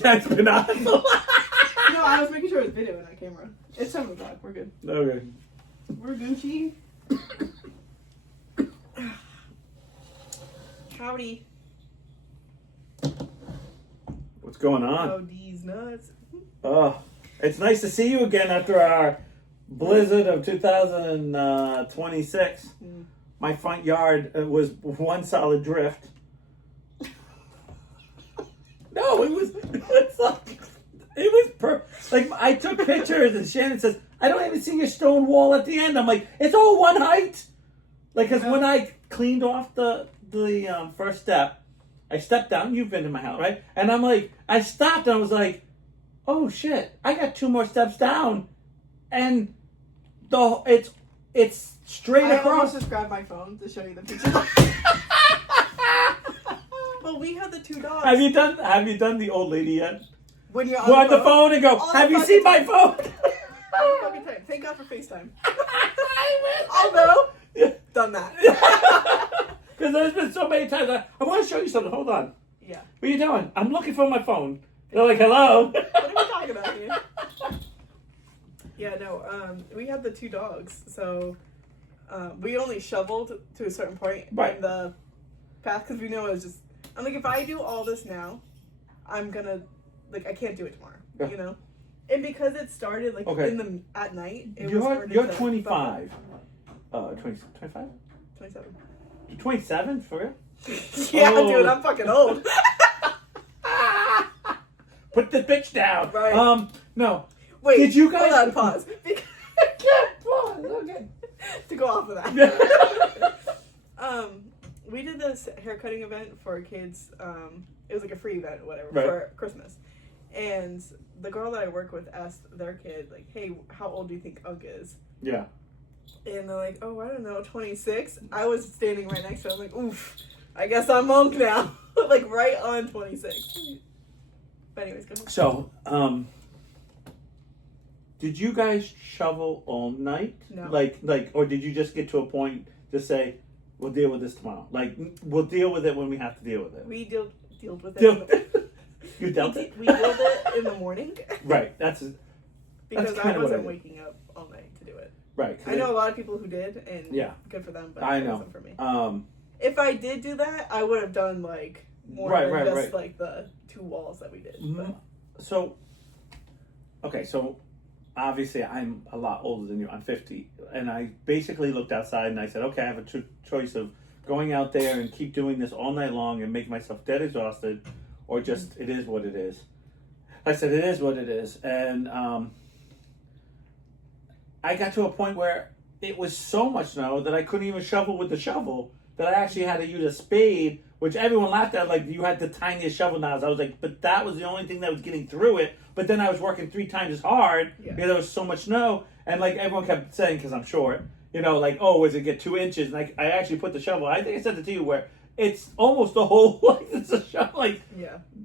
That's been awesome. No, I was making sure it was video in that camera. It's 7 o'clock. We're good. Okay. We're Gucci. Howdy. What's going on? Oh, these nuts. Oh, it's nice to see you again after our blizzard of 2026. My front yard was one solid drift. No, it was like I took pictures and Shannon says, I don't even see your stone wall at the end. I'm like, it's all one height. Like, because when I cleaned off the first step, I stepped down. You've been to my house, right? And I'm like, I stopped and I was like, oh shit, I got 2 more steps down, and it's straight across. I almost just grabbed my phone to show you the picture. Well, we had the 2 dogs. Have you done the old lady yet? When you're on the phone and go, have you seen my phone? All the fucking time. Thank God for FaceTime. Although, done that. Because there's been so many times. I want to show you something. Hold on. Yeah. What are you doing? I'm looking for my phone. They're like, hello. What are we talking about here? Yeah, no. We had the 2 dogs, so we only shoveled to a certain point in the path because we knew it was just. I'm like, if I do all this now, I'm gonna I can't do it tomorrow. You know. And because it started at night, you're 25. 25? 27. 27 for real? Yeah, dude, I'm fucking old. Put the bitch down. Right. No. Wait. Did you guys hold on? Pause. Pause. Okay. To go off of that. We did this haircutting event for kids. It was like a free event, or whatever, for Christmas. And the girl that I work with asked their kid, like, hey, how old do you think Ugg is? Yeah. And they're like, oh, I don't know, 26? I was standing right next to her. I'm like, oof, I guess I'm Monk now. Like, right on 26. But anyways, go ahead. So, did you guys shovel all night? No. Like, or did you just get to a point to say, we'll deal with this tomorrow? Like, we'll deal with it when we have to deal with it. We dealt with it. You dealt it? We dealt it in the morning. Right. Because I wasn't waking up all night to do it. Right. I know a lot of people who did, and good for them, but it wasn't for me. If I did do that, I would have done, like, more than just, like, the 2 walls that we did. Mm-hmm. So, obviously I'm a lot older than you. I'm 50. And I basically looked outside and I said, okay, I have a choice of going out there and keep doing this all night long and make myself dead exhausted, or just, it is what it is. I said, it is what it is. And I got to a point where it was so much snow that I couldn't even shovel with the shovel, that I actually had to use a spade, which everyone laughed at, like, you had the tiniest shovel nozzle. I was like, but that was the only thing that was getting through it. But then I was working 3 times as hard because there was so much snow. And, like, everyone kept saying, because I'm short, you know, like, oh, was it get 2 inches? And I actually put the shovel, I think I sent it to you, where it's almost the whole, like, it's a shovel, like,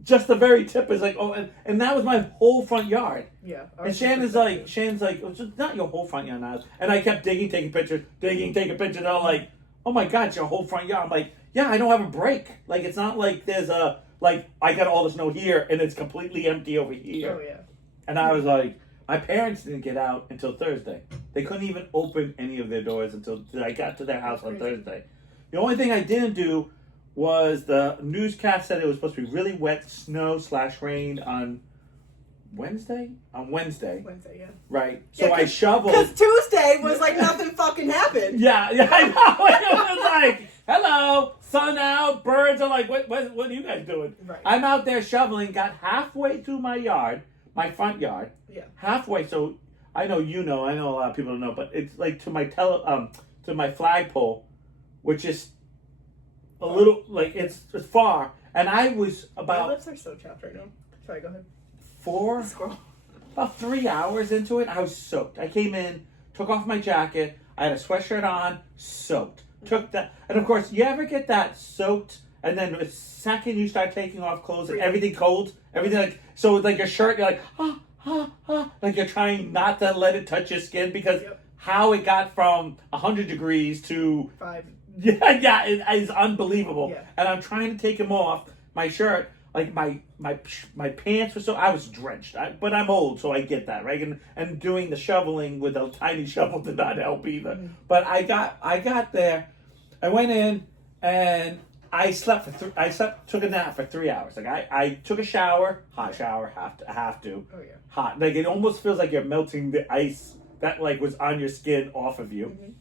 just the very tip is like, oh, and that was my whole front yard. Yeah. And Shannon's like, it's not your whole front yard now. And I kept taking pictures. I'm like, oh my God, it's your whole front yard. I'm like, yeah, I don't have a break. Like, it's not like there's I got all the snow here and it's completely empty over here. Oh, yeah. And I was like, my parents didn't get out until Thursday. They couldn't even open any of their doors until I got to their house on Thursday. The only thing I didn't do was the newscast said it was supposed to be really wet snow/rain on Wednesday? On Wednesday. Wednesday, yeah. Right. So I shoveled. Because Tuesday was like nothing fucking happened. Yeah, I know. It was like, hello, sun out, birds are like, what are you guys doing? Right. I'm out there shoveling, got halfway through my yard, my front yard. Yeah. Halfway, so I know a lot of people don't know, but it's like to my flagpole, which is a little, like, it's far. And I was about... My lips are so chapped right now. Sorry, go ahead. About 3 hours into it, I was soaked. I came in, took off my jacket, I had a sweatshirt on, soaked. Took that, and of course, you ever get that soaked, and then the second you start taking off clothes, and everything cold, everything like, so like your shirt, you're like, like you're trying not to let it touch your skin, because how it got from 100 degrees to 5. Yeah, it is unbelievable. Yeah. And I'm trying to take him off, my shirt. like my pants were so I was drenched. But I'm old, so I get that, right? And doing the shoveling with a tiny shovel did not help either. Mm-hmm. But I got there, I went in and I slept took a nap for 3 hours. Like I took a shower, hot shower, have to. Oh yeah. Hot. Like it almost feels like you're melting the ice that like was on your skin off of you. Mm-hmm.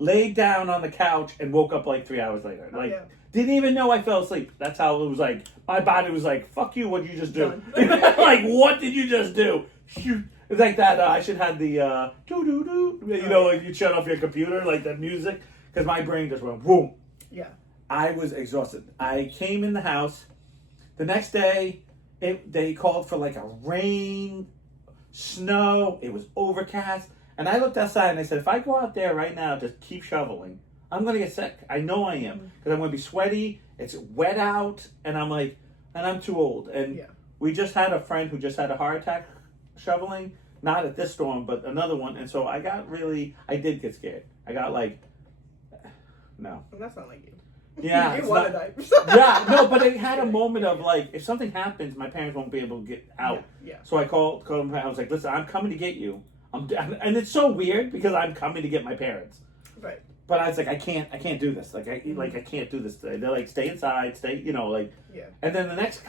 Laid down on the couch and woke up like 3 hours later. Like didn't even know I fell asleep. That's how it was like. My body was like, "Fuck you! What did you just do?" Like, what did you just do? Shoot! It's like that. I should have the doo doo doo. You know, like you shut off your computer, like that music, because my brain just went boom. Yeah. I was exhausted. I came in the house. The next day, they called for like a rain, snow. It was overcast, and I looked outside and I said, "If I go out there right now, just keep shoveling, I'm going to get sick. I know I am. Because I'm going to be sweaty. It's wet out. And I'm like, and I'm too old." And we just had a friend who just had a heart attack shoveling. Not at this storm, but another one. And so I did get scared. I got like, no. Well, that's not like you. Yeah. You want to die. Yeah, no, but it had a moment of like, if something happens, my parents won't be able to get out. Yeah. So I called them. I was like, "Listen, I'm coming to get you." And it's so weird because I'm coming to get my parents. Right. But I was like, I can't do this. Like I can't do this today. They're like, stay inside, stay, you know, like. Yeah. And then the next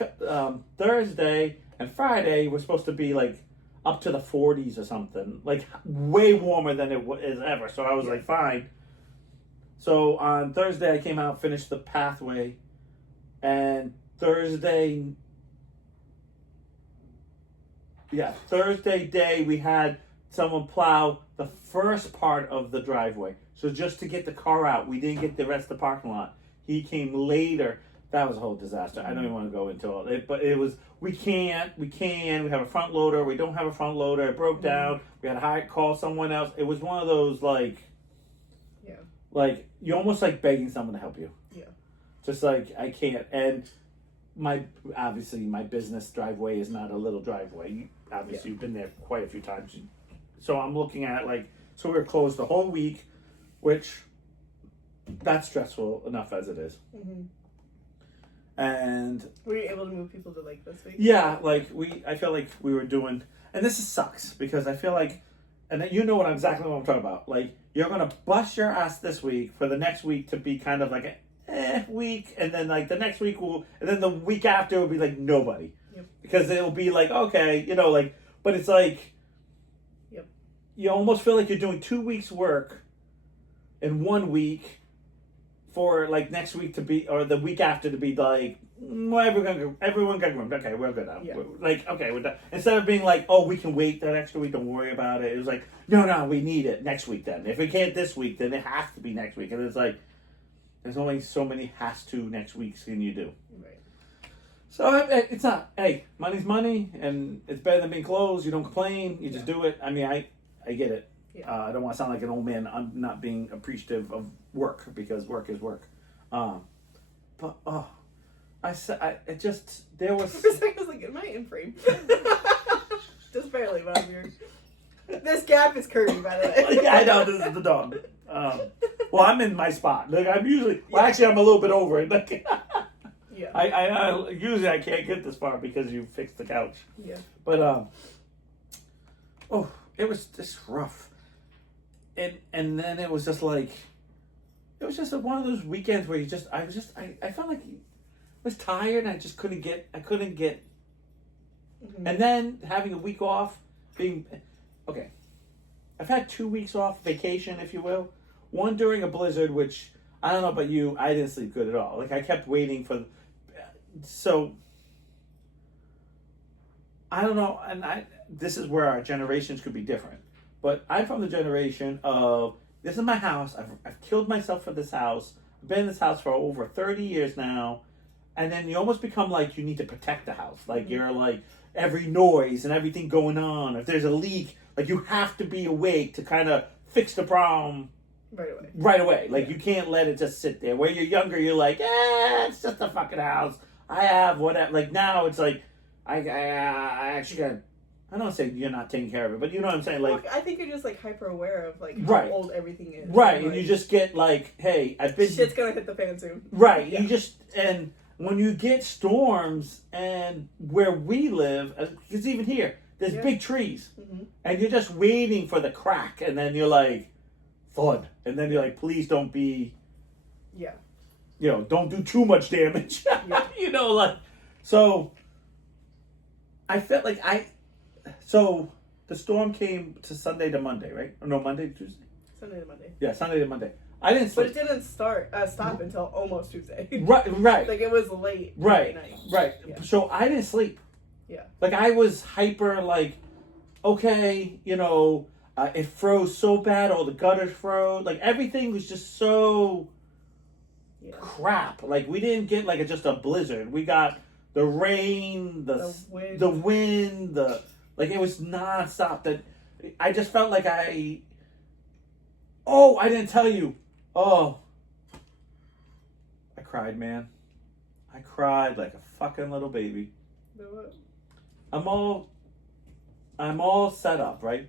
Thursday and Friday were supposed to be like up to the 40s or something, like way warmer than it is ever. So I was like, fine. So on Thursday I came out, finished the pathway, and Thursday day we had someone plow the first part of the driveway. So just to get the car out, we didn't get the rest of the parking lot. He came later. That was a whole disaster. I don't even want to go into all it, but it was, we have a front loader, we don't have a front loader, it broke down, we had to call someone else. It was one of those like you almost like begging someone to help you. Yeah. Just like, I can't. And obviously my business driveway is not a little driveway. Obviously you've been there quite a few times. So I'm looking at so we were closed the whole week, which that's stressful enough as it is. Mm-hmm. And were you able to move people to this week? Yeah, I feel like we were doing, and this sucks because I feel like, and you know exactly what I'm talking about. Like, you're gonna bust your ass this week for the next week to be kind of like a week, and then the next week and then the week after will be like nobody, because it'll be like, okay, but it's like, you almost feel like you're doing 2 weeks work in 1 week for next week to be, or the week after to be like, well, everyone got groomed. Okay, we're good now. Yeah. Okay, we're done. Instead of being like, oh, we can wait that extra week, don't worry about it. It was like, no, we need it next week then. If we can't this week, then it has to be next week. And it's like, there's only so many has to next weeks can you do. Right. So it's not, hey, money's money, and it's better than being closed. You don't complain. You just do it. I mean, I get it. Yeah. I don't want to sound like an old man. I'm not being appreciative of work, because work is work. But there was. For a second, I was like, am I in frame? Just barely, but I'm here. This gap is curvy, by the way. Yeah, I know, this is the dog. Well, I'm in my spot. I'm usually, actually, I'm a little bit over it. Yeah. I usually I can't get this far because you fixed the couch. Yeah. But it was just rough. And then it was just like, it was just one of those weekends where I felt like I was tired and I just couldn't get. Mm-hmm. And then having a week off, I've had 2 weeks off vacation, if you will. One during a blizzard, which I don't know about you, I didn't sleep good at all. I kept waiting for. So I don't know, and this is where our generations could be different. But I'm from the generation of, this is my house. I've killed myself for this house. I've been in this house for over 30 years now. And then you almost become like you need to protect the house. You're like, every noise and everything going on. If there's a leak, you have to be awake to kind of fix the problem right away. You can't let it just sit there. Where you're younger, you're like, it's just a fucking house. I have whatever. Now it's like, I actually got, I don't want to say you're not taking care of it, but you know what I'm saying? I think you're just hyper aware of how old everything is. Right, and you just get hey, I've been, shit's gonna hit the fan soon. Right, yeah. You just, and when you get storms and where we live, because even here, there's big trees, and you're just waiting for the crack, and then you're like, thud, and then you're like, please don't be, don't do too much damage, so I felt like so the storm came to Sunday to Monday, right? Or no, Monday to Tuesday? Sunday to Monday. Yeah, Sunday to Monday. I didn't sleep. But it didn't stop until almost Tuesday. Right. Like, it was late. Right. Night. Yeah. So I didn't sleep. Yeah. Like, I was hyper, like, okay, it froze so bad, all the gutters froze. Like, everything was just so crap. Like, we didn't get, like, just a blizzard. We got the rain, the wind, like, it was nonstop. That I just felt like I didn't tell you. Oh, I cried, man. I cried like a fucking little baby. I'm all set up, right?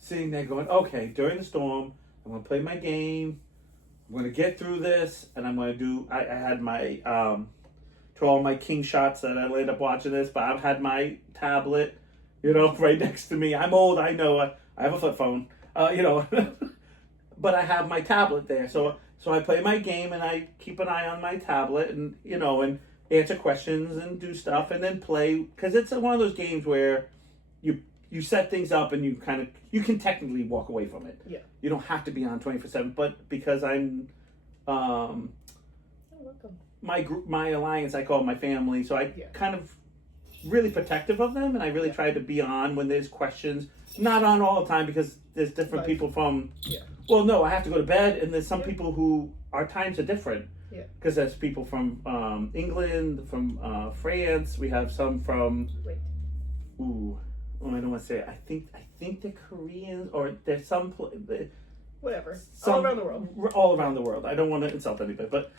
Sitting there going, okay, during the storm, I'm going to play my game. I'm going to get through this, and I'm going to do, I had my, to all my king shots that I ended up watching this, but I've had my tablet, right next to me. I'm old, I know, I have a flip phone, but I have my tablet there. So I play my game, and I keep an eye on my tablet, and, and answer questions and do stuff, and then play, because it's one of those games where you set things up and you can technically walk away from it. Yeah. You don't have to be on 24/7, but because I'm my alliance, I call it my family, so I kind of really protective of them, and I really try to be on when there's questions. Not on all the time, because there's different people from well, no, I have to go to bed, and there's some people who our times are different. Yeah. Because there's people from England, from France. We have some from. I don't want to say it. I think they're Koreans, or there's some. Whatever. All around the world. All around the world. I don't want to insult anybody, but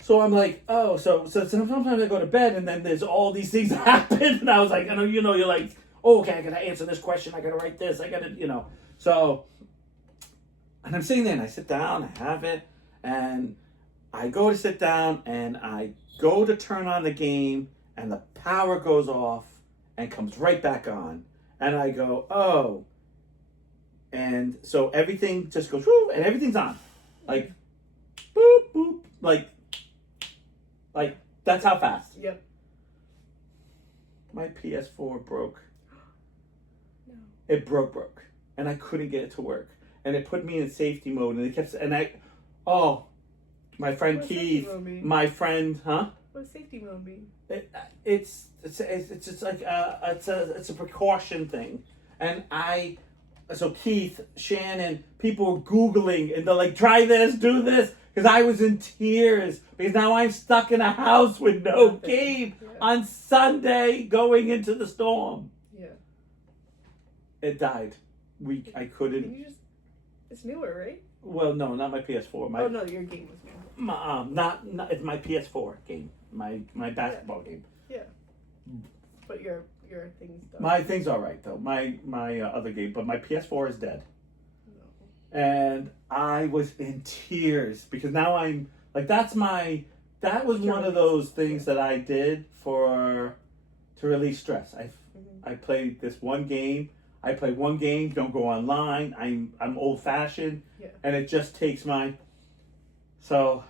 so I'm like, oh, so sometimes I go to bed, and then there's all these things that happen, and I was like, you're like, oh, okay, I gotta answer this question, I gotta write this, I gotta, so, and I'm sitting there, and I sit down, I have it, and I go to sit down, and I go to turn on the game, and the power goes off and comes right back on. And I go, oh. And so everything just goes, whoo, and everything's on. Like, boop, boop. Like that's how fast. Yep. My PS4 broke. No. It broke. And I couldn't get it to work. And it put me in safety mode, and it kept, my friend Keith, my friend, huh? What does safety mode mean? It's just like it's a precaution thing, and so Keith, Shannon, people were Googling, and they're like, try this, do this, because I was in tears because now I'm stuck in a house with no game on Sunday going into the storm. Yeah. It died. I couldn't. It's newer, right? Well, no, not my PS4. No, your game was new. Not it's my PS4 game. My basketball game. Yeah. But your thing's done. My thing's all right though. My other game, but my PS4 is dead. No. And I was in tears because now I'm like that was one of those things that I did to release stress. I played this one game. I play one game, don't go online. I'm old fashioned, and it just takes so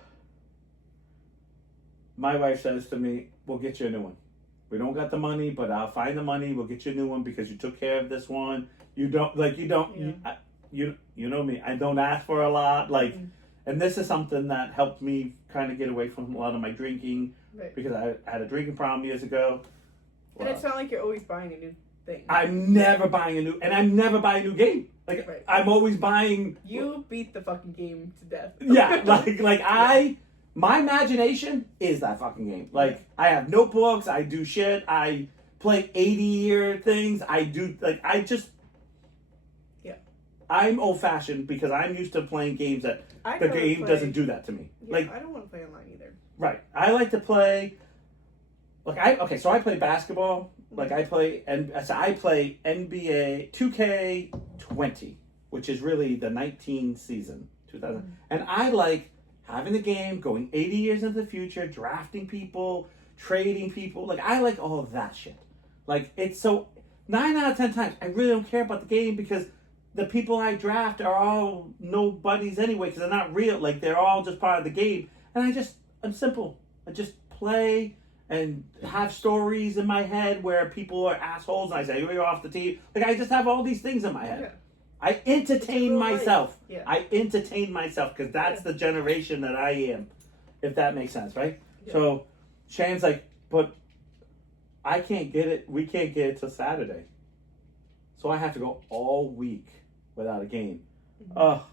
my wife says to me, we'll get you a new one. We don't got the money, but I'll find the money. We'll get you a new one because you took care of this one. You know me. I don't ask for a lot. And this is something that helped me kind of get away from a lot of my drinking because I had a drinking problem years ago. And it's not like you're always buying a new thing. I'm never buying I'm never buying a new game. I'm always buying. You beat the fucking game to death. Yeah, my imagination is that fucking game. I have notebooks, I do shit, I play 80-year things, I'm old-fashioned because I'm used to playing games that the game doesn't do that to me. Yeah, I don't want to play online either. Right. I like to play, so I play basketball, I play NBA 2K20, which is really the 19 season, 2000. And I like having the game, going 80 years into the future, drafting people, trading people. Like, I like all of that shit. Like, it's so 9 out of 10 times I really don't care about the game because the people I draft are all nobodies anyway because they're not real. Like, they're all just part of the game. And I'm simple. I just play and have stories in my head where people are assholes and I say, you're off the team. Like, I just have all these things in my head. Okay. I entertain myself. Yeah. I entertain myself because that's the generation that I am, if that makes sense, right? Yeah. So Shane's like, but I can't get it. We can't get it till Saturday. So I have to go all week without a game. Mm-hmm.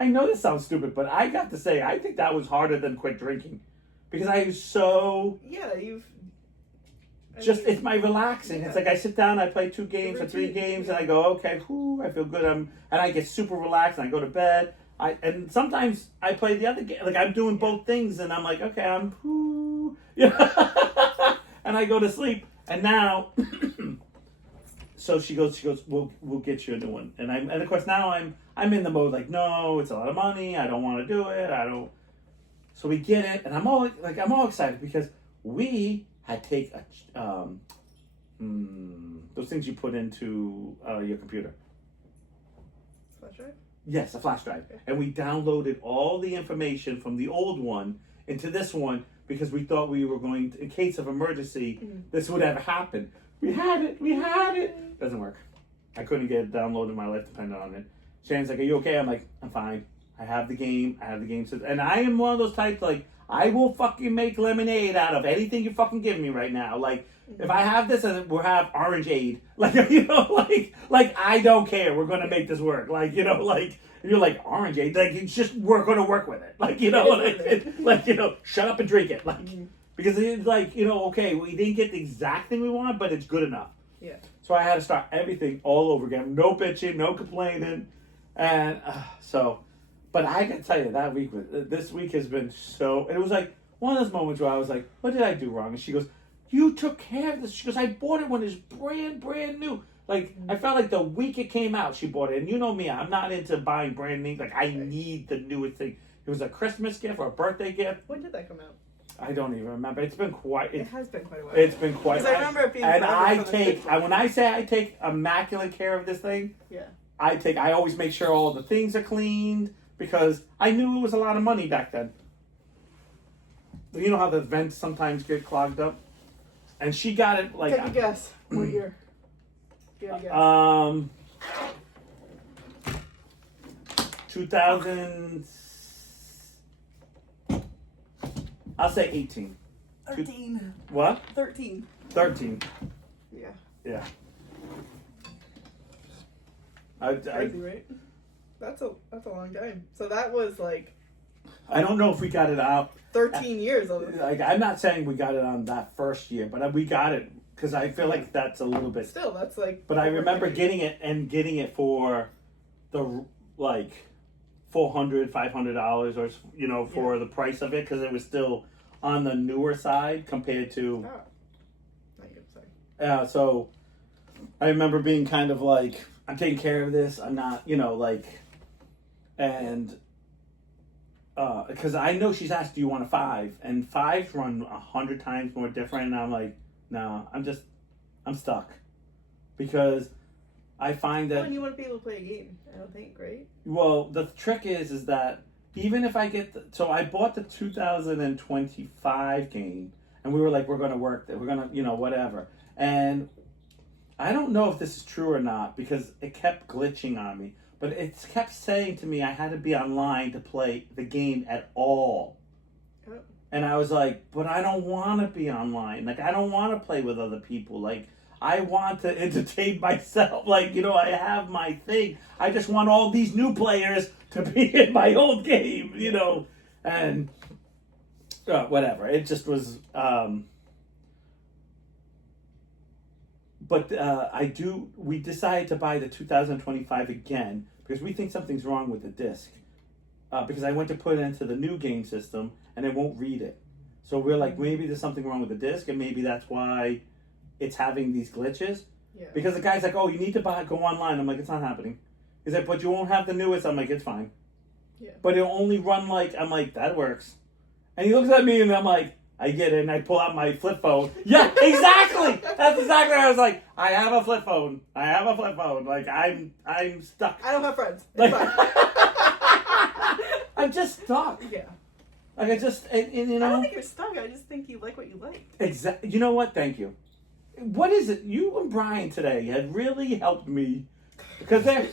I know this sounds stupid, but I got to say, I think that was harder than quit drinking. Because I was so... Yeah, it's my relaxing. Yeah. It's like I sit down, I play 2 games or 3 games, and I go, okay, whew, I feel good. And I get super relaxed, and I go to bed. And sometimes I play the other game. Like, I'm doing both things, and I'm like, okay, I'm whew. Yeah. And I go to sleep. And now... So she goes, we'll get you a new one. And of course now I'm in the mode like, no, it's a lot of money. I don't want to do it. So we get it, and I'm all excited because we had take those things you put into your computer. Flash drive? Yes, a flash drive. Okay. And we downloaded all the information from the old one into this one because we thought we were going to, in case of emergency, this would ever happen. We had it. Doesn't work. I couldn't get it downloaded. My life depended on it. Shannon's like, are you okay? I'm like, I'm fine. I have the game. And I am one of those types, like, I will fucking make lemonade out of anything you fucking give me right now. Like, if I have this, we'll have orangeade. Like, like I don't care. We're going to make this work. Like, like, you're like, orangeade? Like, it's just, we're going to work with it. Like, shut up and drink it. Like, because it's like, okay, we didn't get the exact thing we wanted, but it's good enough. Yeah. So I had to start everything all over again. No bitching, no complaining. And but I can tell you that this week has been so, it was like one of those moments where I was like, what did I do wrong? And she goes, you took care of this. She goes, I bought it when it's brand new. Like, I felt like the week it came out, she bought it. And you know me, I'm not into buying brand new. Like, I need the newest thing. It was a Christmas gift or a birthday gift. When did that come out? I don't even remember. It has been quite a while. It's been quite a while. Because I remember it being. And when I say I take immaculate care of this thing, yeah, I always make sure all the things are cleaned because I knew it was a lot of money back then. You know how the vents sometimes get clogged up, and she got it like. Take a guess. What year? You got a guess. 2000. I'll say 18. 13. What? 13. 13. Yeah. Yeah. Crazy, right? That's a long time. So that was like. I don't know if we got it out. 13 years of it. Like, I'm not saying we got it on that first year, but we got it because I feel like that's a little bit. Still, that's like. But I remember getting it for the like $400, $500 or for the price of it because it was still on the newer side compared to. So I remember being kind of like, I'm taking care of this. I'm not, and because I know she's asked, do you want a 5? And 5s run 100 times more different. And I'm like, no, I'm stuck because I find that. And you want to be able to play a game, I don't think, right? Well, the trick is that even if I get so I bought the 2025 game, and we were like, we're going to work that, we're going to, whatever. And I don't know if this is true or not because it kept glitching on me, but it kept saying to me I had to be online to play the game at all. Oh. And I was like, but I don't want to be online. Like, I don't want to play with other people. Like, I want to entertain myself. Like, I have my thing. I just want all these new players to be in my old game, and whatever. It just was, we decided to buy the 2025 again because we think something's wrong with the disc. Because I went to put it into the new game system and it won't read it. So we're like, maybe there's something wrong with the disc and maybe that's why it's having these glitches. Yeah. Because the guy's like, oh, you need to go online. I'm like, it's not happening. He's like, but you won't have the newest. I'm like, it's fine. Yeah. But it'll only run I'm like, that works. And he looks at me and I'm like, I get it and I pull out my flip phone. Yeah, exactly. That's exactly what I was like. I have a flip phone. Like I'm stuck. I don't have friends. Like, It's fine. I'm just stuck. Yeah. Like I just, and, you know. I don't think you're stuck. I just think you like what you like. Exactly. You know what? Thank you. What is it? You and Brian today had really helped me because I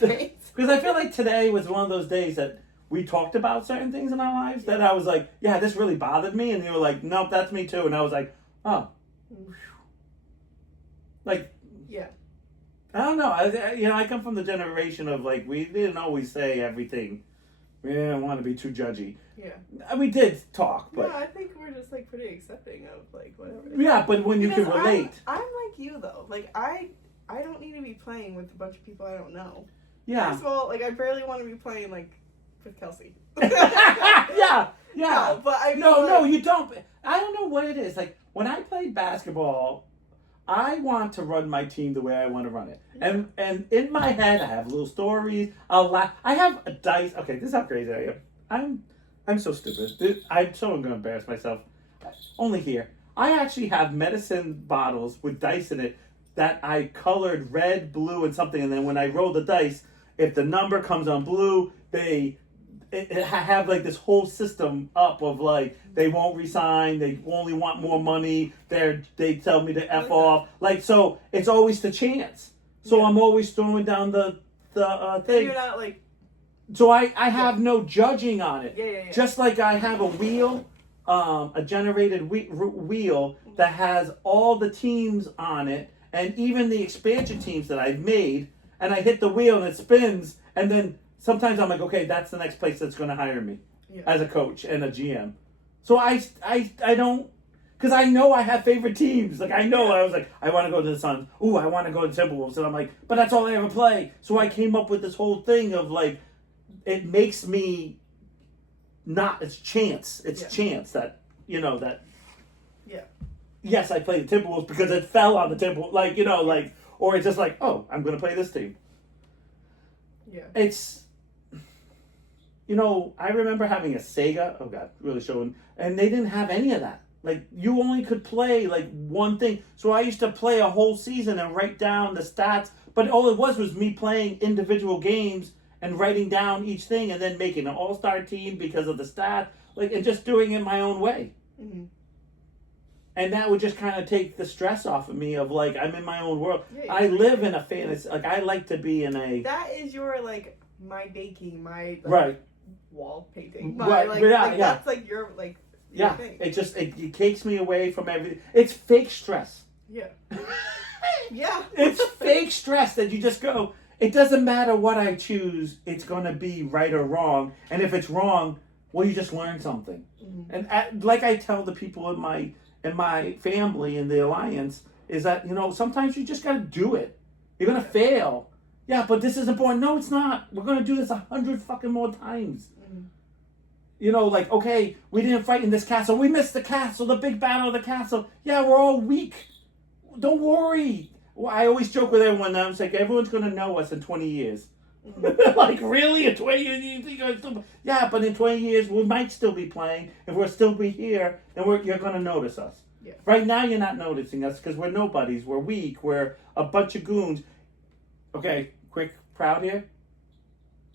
feel like today was one of those days that we talked about certain things in our lives that I was like, yeah, this really bothered me, and you were like, nope, that's me too, and I was like, oh, like, yeah. I don't know. I come from the generation of like we didn't always say everything. We didn't want to be too judgy. Yeah. We did talk, but no, I think we're just like pretty accepting of like whatever. Yeah, but when because you can relate, I'm like you though. Like I don't need to be playing with a bunch of people I don't know. yeah. First of all, like I barely want to be playing like with Kelsey. yeah. No, but I mean, no, you don't. I don't know what it is. Like when I play basketball, I want to run my team the way I want to run it. Yeah. And in my head, I have little stories. I'll laugh. I have a dice. Okay, this is how crazy I am. I'm so stupid. I'm going to embarrass myself. Only here. I actually have medicine bottles with dice in it that I colored red, blue, and something. And then when I roll the dice, if the number comes on blue, I have like this whole system up of like they won't resign, they only want more money, they tell me to F off. Like, so it's always the chance. So I'm always throwing down the thing. You're not like. So I have no judging on it. Yeah. Just like I have a wheel, a generated wheel that has all the teams on it, and even the expansion teams that I've made, and I hit the wheel and it spins, and then sometimes I'm like, okay, that's the next place that's going to hire me as a coach and a GM. So I don't, because I know I have favorite teams. Like I know I was like, I want to go to the Suns. Ooh, I want to go to the Timberwolves. And I'm like, but that's all I ever play. So I came up with this whole thing of like, it makes me not, it's chance. It's chance that, that. Yeah. Yes, I played the Timberwolves because it fell on the Timberwolves. Like, or it's just like, oh, I'm going to play this team. Yeah. It's, I remember having a Sega. Oh, God, really showing. And they didn't have any of that. Like, you only could play, like, one thing. So I used to play a whole season and write down the stats. But all it was me playing individual games and writing down each thing and then making an all-star team because of the stats. Like, and just doing it my own way. Mm-hmm. And that would just kind of take the stress off of me of, like, I'm in my own world. Yeah, I live in a fantasy. Like, I like to be in a... That is your, like, my baking, my... Like, right. Wall painting. Right. That's, like, your, like... Yeah, thing. It takes me away from everything. It's fake stress. Yeah. Yeah. It's fake stress that you just go, it doesn't matter what I choose, it's going to be right or wrong. And if it's wrong, well, you just learn something. Mm-hmm. And like I tell the people in my family in the alliance, is that, sometimes you just got to do it. You're going to fail. Yeah, but this is important. No, it's not. We're going to do this 100 fucking more times. Like, okay, we didn't fight in this castle. We missed the castle, the big battle of the castle. Yeah, we're all weak. Don't worry. Well, I always joke with everyone. I'm like, everyone's going to know us in 20 years. Like, really? In 20 years? You think I'm still... Yeah, but in 20 years, we might still be playing. If we'll still be here, then you're going to notice us. Yeah. Right now, you're not noticing us because we're nobodies. We're weak. We're a bunch of goons. Okay, quick proud here.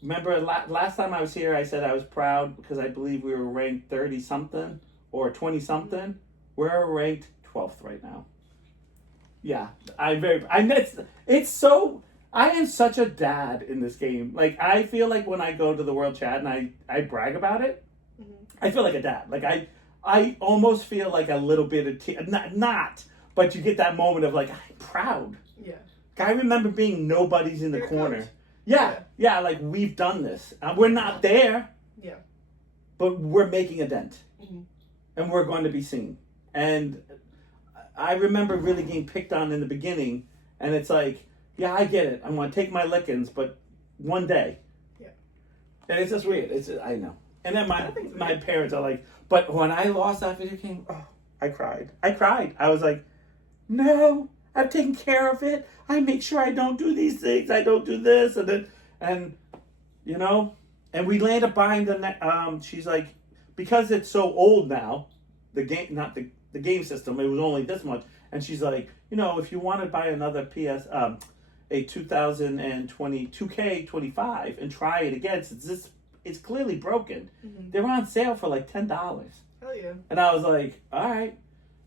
Remember, last time I was here, I said I was proud because I believe we were ranked 30-something or 20-something. We're ranked 12th right now. Yeah, I am such a dad in this game. Like, I feel like when I go to the World Chat and I brag about it, I feel like a dad. Like, I almost feel like a little bit of, not, but you get that moment of like, I'm proud. Yeah. I remember being nobody's in the corner. Coach. Yeah, like we've done this. We're not there. Yeah. But we're making a dent. Mm-hmm. And we're going to be seen. And I remember really getting picked on in the beginning. And it's like, yeah, I get it. I'm going to take my lickings, but one day. Yeah. And it's just weird. I know. And then my parents are like, but when I lost that video game, I cried. I was like, no, I've taken care of it. I make sure I don't do these things. I don't do this. And we landed buying she's like, because it's so old now, the game, not the game system. It was only this much, and she's like, if you want to buy another a 2020 2K25 and try it again, since it's clearly broken. Mm-hmm. They're on sale for like $10. Hell yeah! And I was like, all right.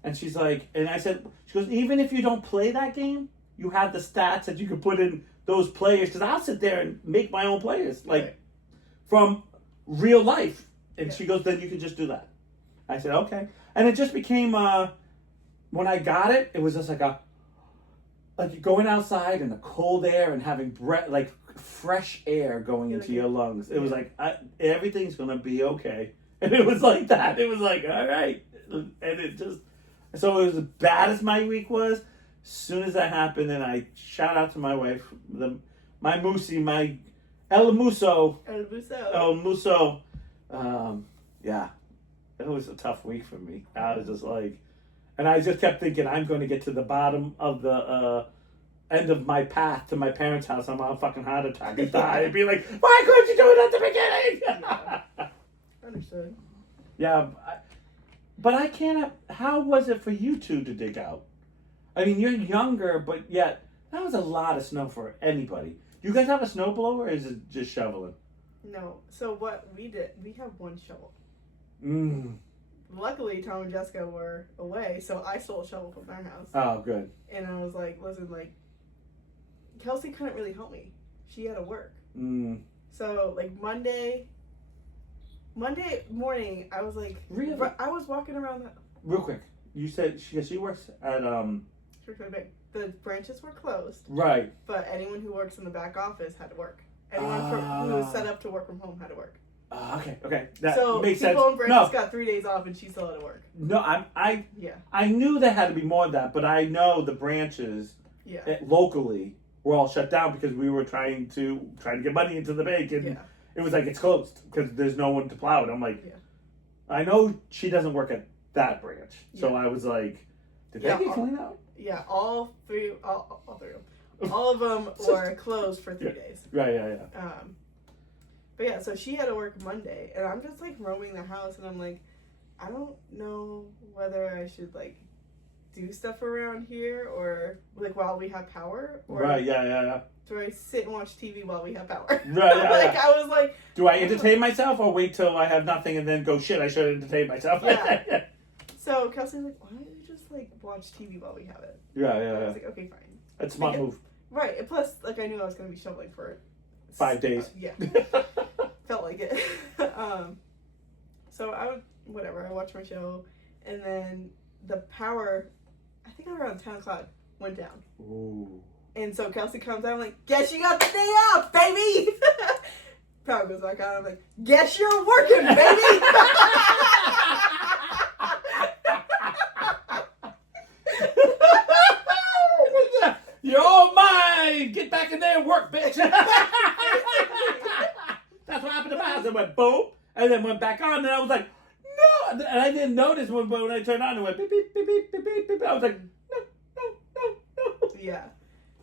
And she's like, and I said, she goes, even if you don't play that game, you have the stats that you can put in those players, because I'll sit there and make my own players, like from real life. And she goes, then you can just do that. I said, okay. And it just became, when I got it, it was just like going outside in the cold air and having like fresh air going into your lungs. It was like, everything's going to be okay. And it was like that. It was like, all right. And it just, so it was as bad as my week was. As soon as that happened, and I shout out to my wife, my Moosey, my El Muso. Yeah, it was a tough week for me. I was just like, and I just kept thinking, I'm going to get to the bottom of the end of my path to my parents' house. I'm on a fucking heart attack and die and be like, why couldn't you do it at the beginning? Yeah. Understood. Yeah, but I can't. How was it for you two to dig out? I mean, you're younger, but yet that was a lot of snow for anybody. Do you guys have a snowblower, or is it just shoveling? No. So what we did, we have one shovel. Mm. Luckily, Tom and Jessica were away, so I stole a shovel from their house. Oh, good. And I was like, listen, like, Kelsey couldn't really help me. She had to work. Mm. So, like, Monday morning, I was like, really? I was walking around Real quick, you said she works at the branches were closed. Right. But anyone who works in the back office had to work. Anyone who was set up to work from home had to work. Okay. That so makes sense. People in branches got 3 days off, and she still had to work. No, I knew there had to be more than that, but I know the branches locally were all shut down because we were trying to get money into the bank, and it was like, it's closed because there's no one to plow it. I'm like, I know she doesn't work at that branch, so I was like, did they get cleaned out? Yeah, all three of them were closed for 3 days. Right, yeah. But yeah, so she had to work Monday, and I'm just like roaming the house, and I'm like, I don't know whether I should like do stuff around here or like while we have power. Or right, yeah. Do I sit and watch TV while we have power? Right, yeah. I was like, do I entertain myself or wait till I have nothing and then go, shit, I should entertain myself? Yeah. So Kelsey's like, why don't you just like watch TV while we have it? Yeah. I was like, okay, fine. That's a smart move. Right, and plus, like, I knew I was going to be shoveling for 5 days. Yeah. Felt like it. So I watched my show, and then the power, I think around 10 o'clock, went down. Ooh. And so Kelsey comes out, I'm like, guess you got the day off, baby! Power goes back on, I'm like, guess you're working, baby! You're all mine! Get back in there and work, bitch! That's what happened to my house. It went boom, and then went back on, and I was like, no! And I didn't notice when I turned on, it went beep, beep, beep, beep, beep, beep, beep. I was like, no. Yeah.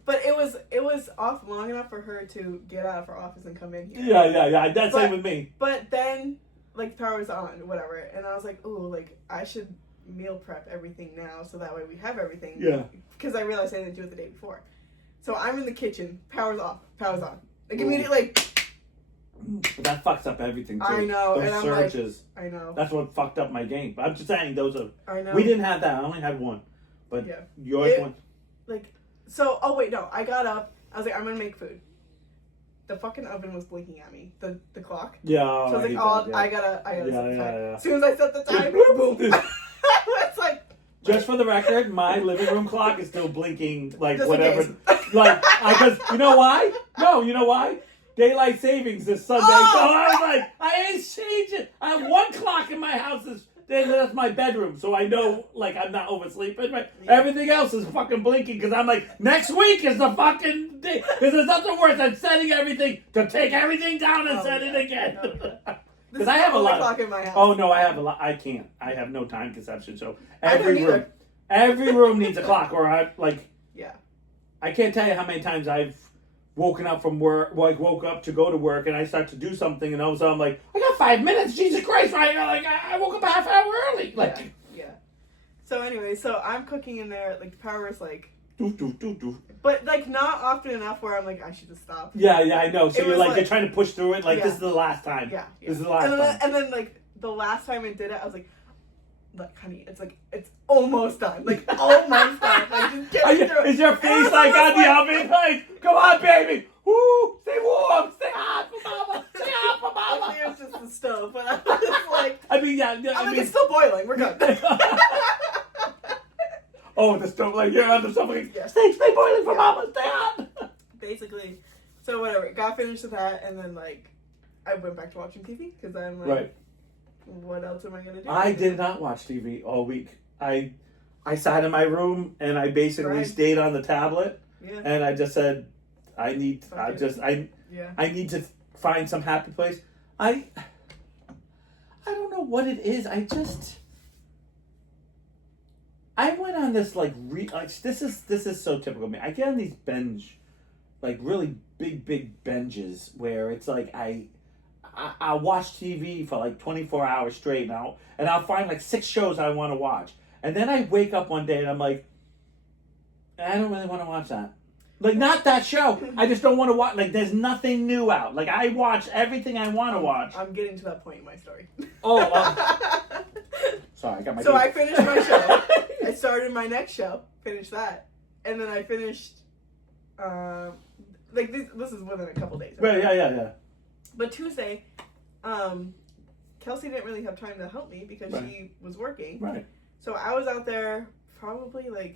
But it was off long enough for her to get out of her office and come in here. Yeah. That's same with me. But then, like, the power was on, whatever, and I was like, ooh, like, I should meal prep everything now so that way we have everything. Yeah. Because I realized I didn't do it the day before. So I'm in the kitchen, power's off, power's on. Like, immediately, like... But that fucks up everything, too. I know, those and I'm surges. like... I know. That's what fucked up my game. But I'm just saying, those are... I know. We didn't have that. I only had one. But yours went... Like... So, oh wait, no. I got up. I was like, I'm gonna make food. The fucking oven was blinking at me. The clock. Yeah. So I was like, I gotta set the time. Yeah. As soon as I set the time, boom. It's like... Just for the record, my living room clock is still blinking, like, just whatever. Like, because, you know why? No, you know why? Daylight savings this Sunday. Oh! So I was like, I ain't changing. I have one clock in my house. That's my bedroom. So I know, like, I'm not oversleeping. Right? Yeah. Everything else is fucking blinking because I'm like, next week is the fucking day. Because there's nothing worse than setting everything to take everything down and set it again. Because I have a lot. Clock in my house. Oh no, I have a lot. I can't. I have no time conception. So every room needs a clock. Or I can't tell you how many times I've woken up from work, woke up to go to work, and I start to do something, and all of a sudden I'm like, I got 5 minutes. Jesus Christ! I woke up a half hour early. Like, So anyway, so I'm cooking in there. Like the power is like. Do. But like not often enough where I'm like I should just stop. Yeah, I know. So you're trying to push through it. Like this is the last time. Yeah. This is the last time. And then like the last time I did it, I was like, honey, it's almost done. Like almost done. Like just get me through it. Is your face like on the oven? Like, come on, baby. Woo! Stay warm. Stay hot for mama. Stay hot for mama. It was just the stove, but I was just like. I mean, yeah. It's still boiling. We're good. Oh, the stove, like you're on the stove, like, yeah. stay boiling for mama, stay hot. Basically, so whatever, got finished with that, and then like, I went back to watching TV because I'm like, right. What else am I gonna do? I did not watch TV all week. I sat in my room and I basically stayed on the tablet, and I just said, I need to find some happy place. I don't know what it is. I went on this this is so typical of me. I get on these binge, like really big binges where it's like I'll watch TV for like 24 hours straight now, and I'll find like 6 shows I want to watch, and then I wake up one day and I'm like, I don't really want to watch that. Like not that show. I just don't want to watch. Like there's nothing new out. Like I watch everything I want to watch. I'm getting to that point in my story. Sorry, I got my. So I finished my show. I started my next show, finished that, and then I finished. This is within a couple days. Right? Yeah. But Tuesday, Kelsey didn't really have time to help me because she was working. Right. So I was out there probably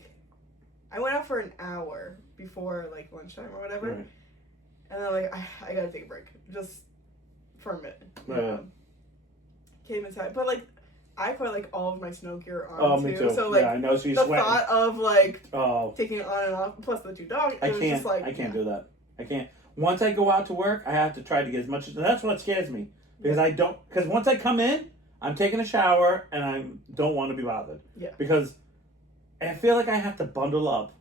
I went out for an hour before like lunchtime or whatever, and then I'm like I gotta take a break just for a minute. Right. Came inside, but like. I put like all of my snow gear on me too. So like I know. So you the sweating. thought of taking it on and off, plus the 2 dogs. I can't do that. I can't. Once I go out to work, I have to try to get as much as. That's what scares me because I don't. Because once I come in, I'm taking a shower and I don't want to be bothered. Yeah. Because I feel like I have to bundle up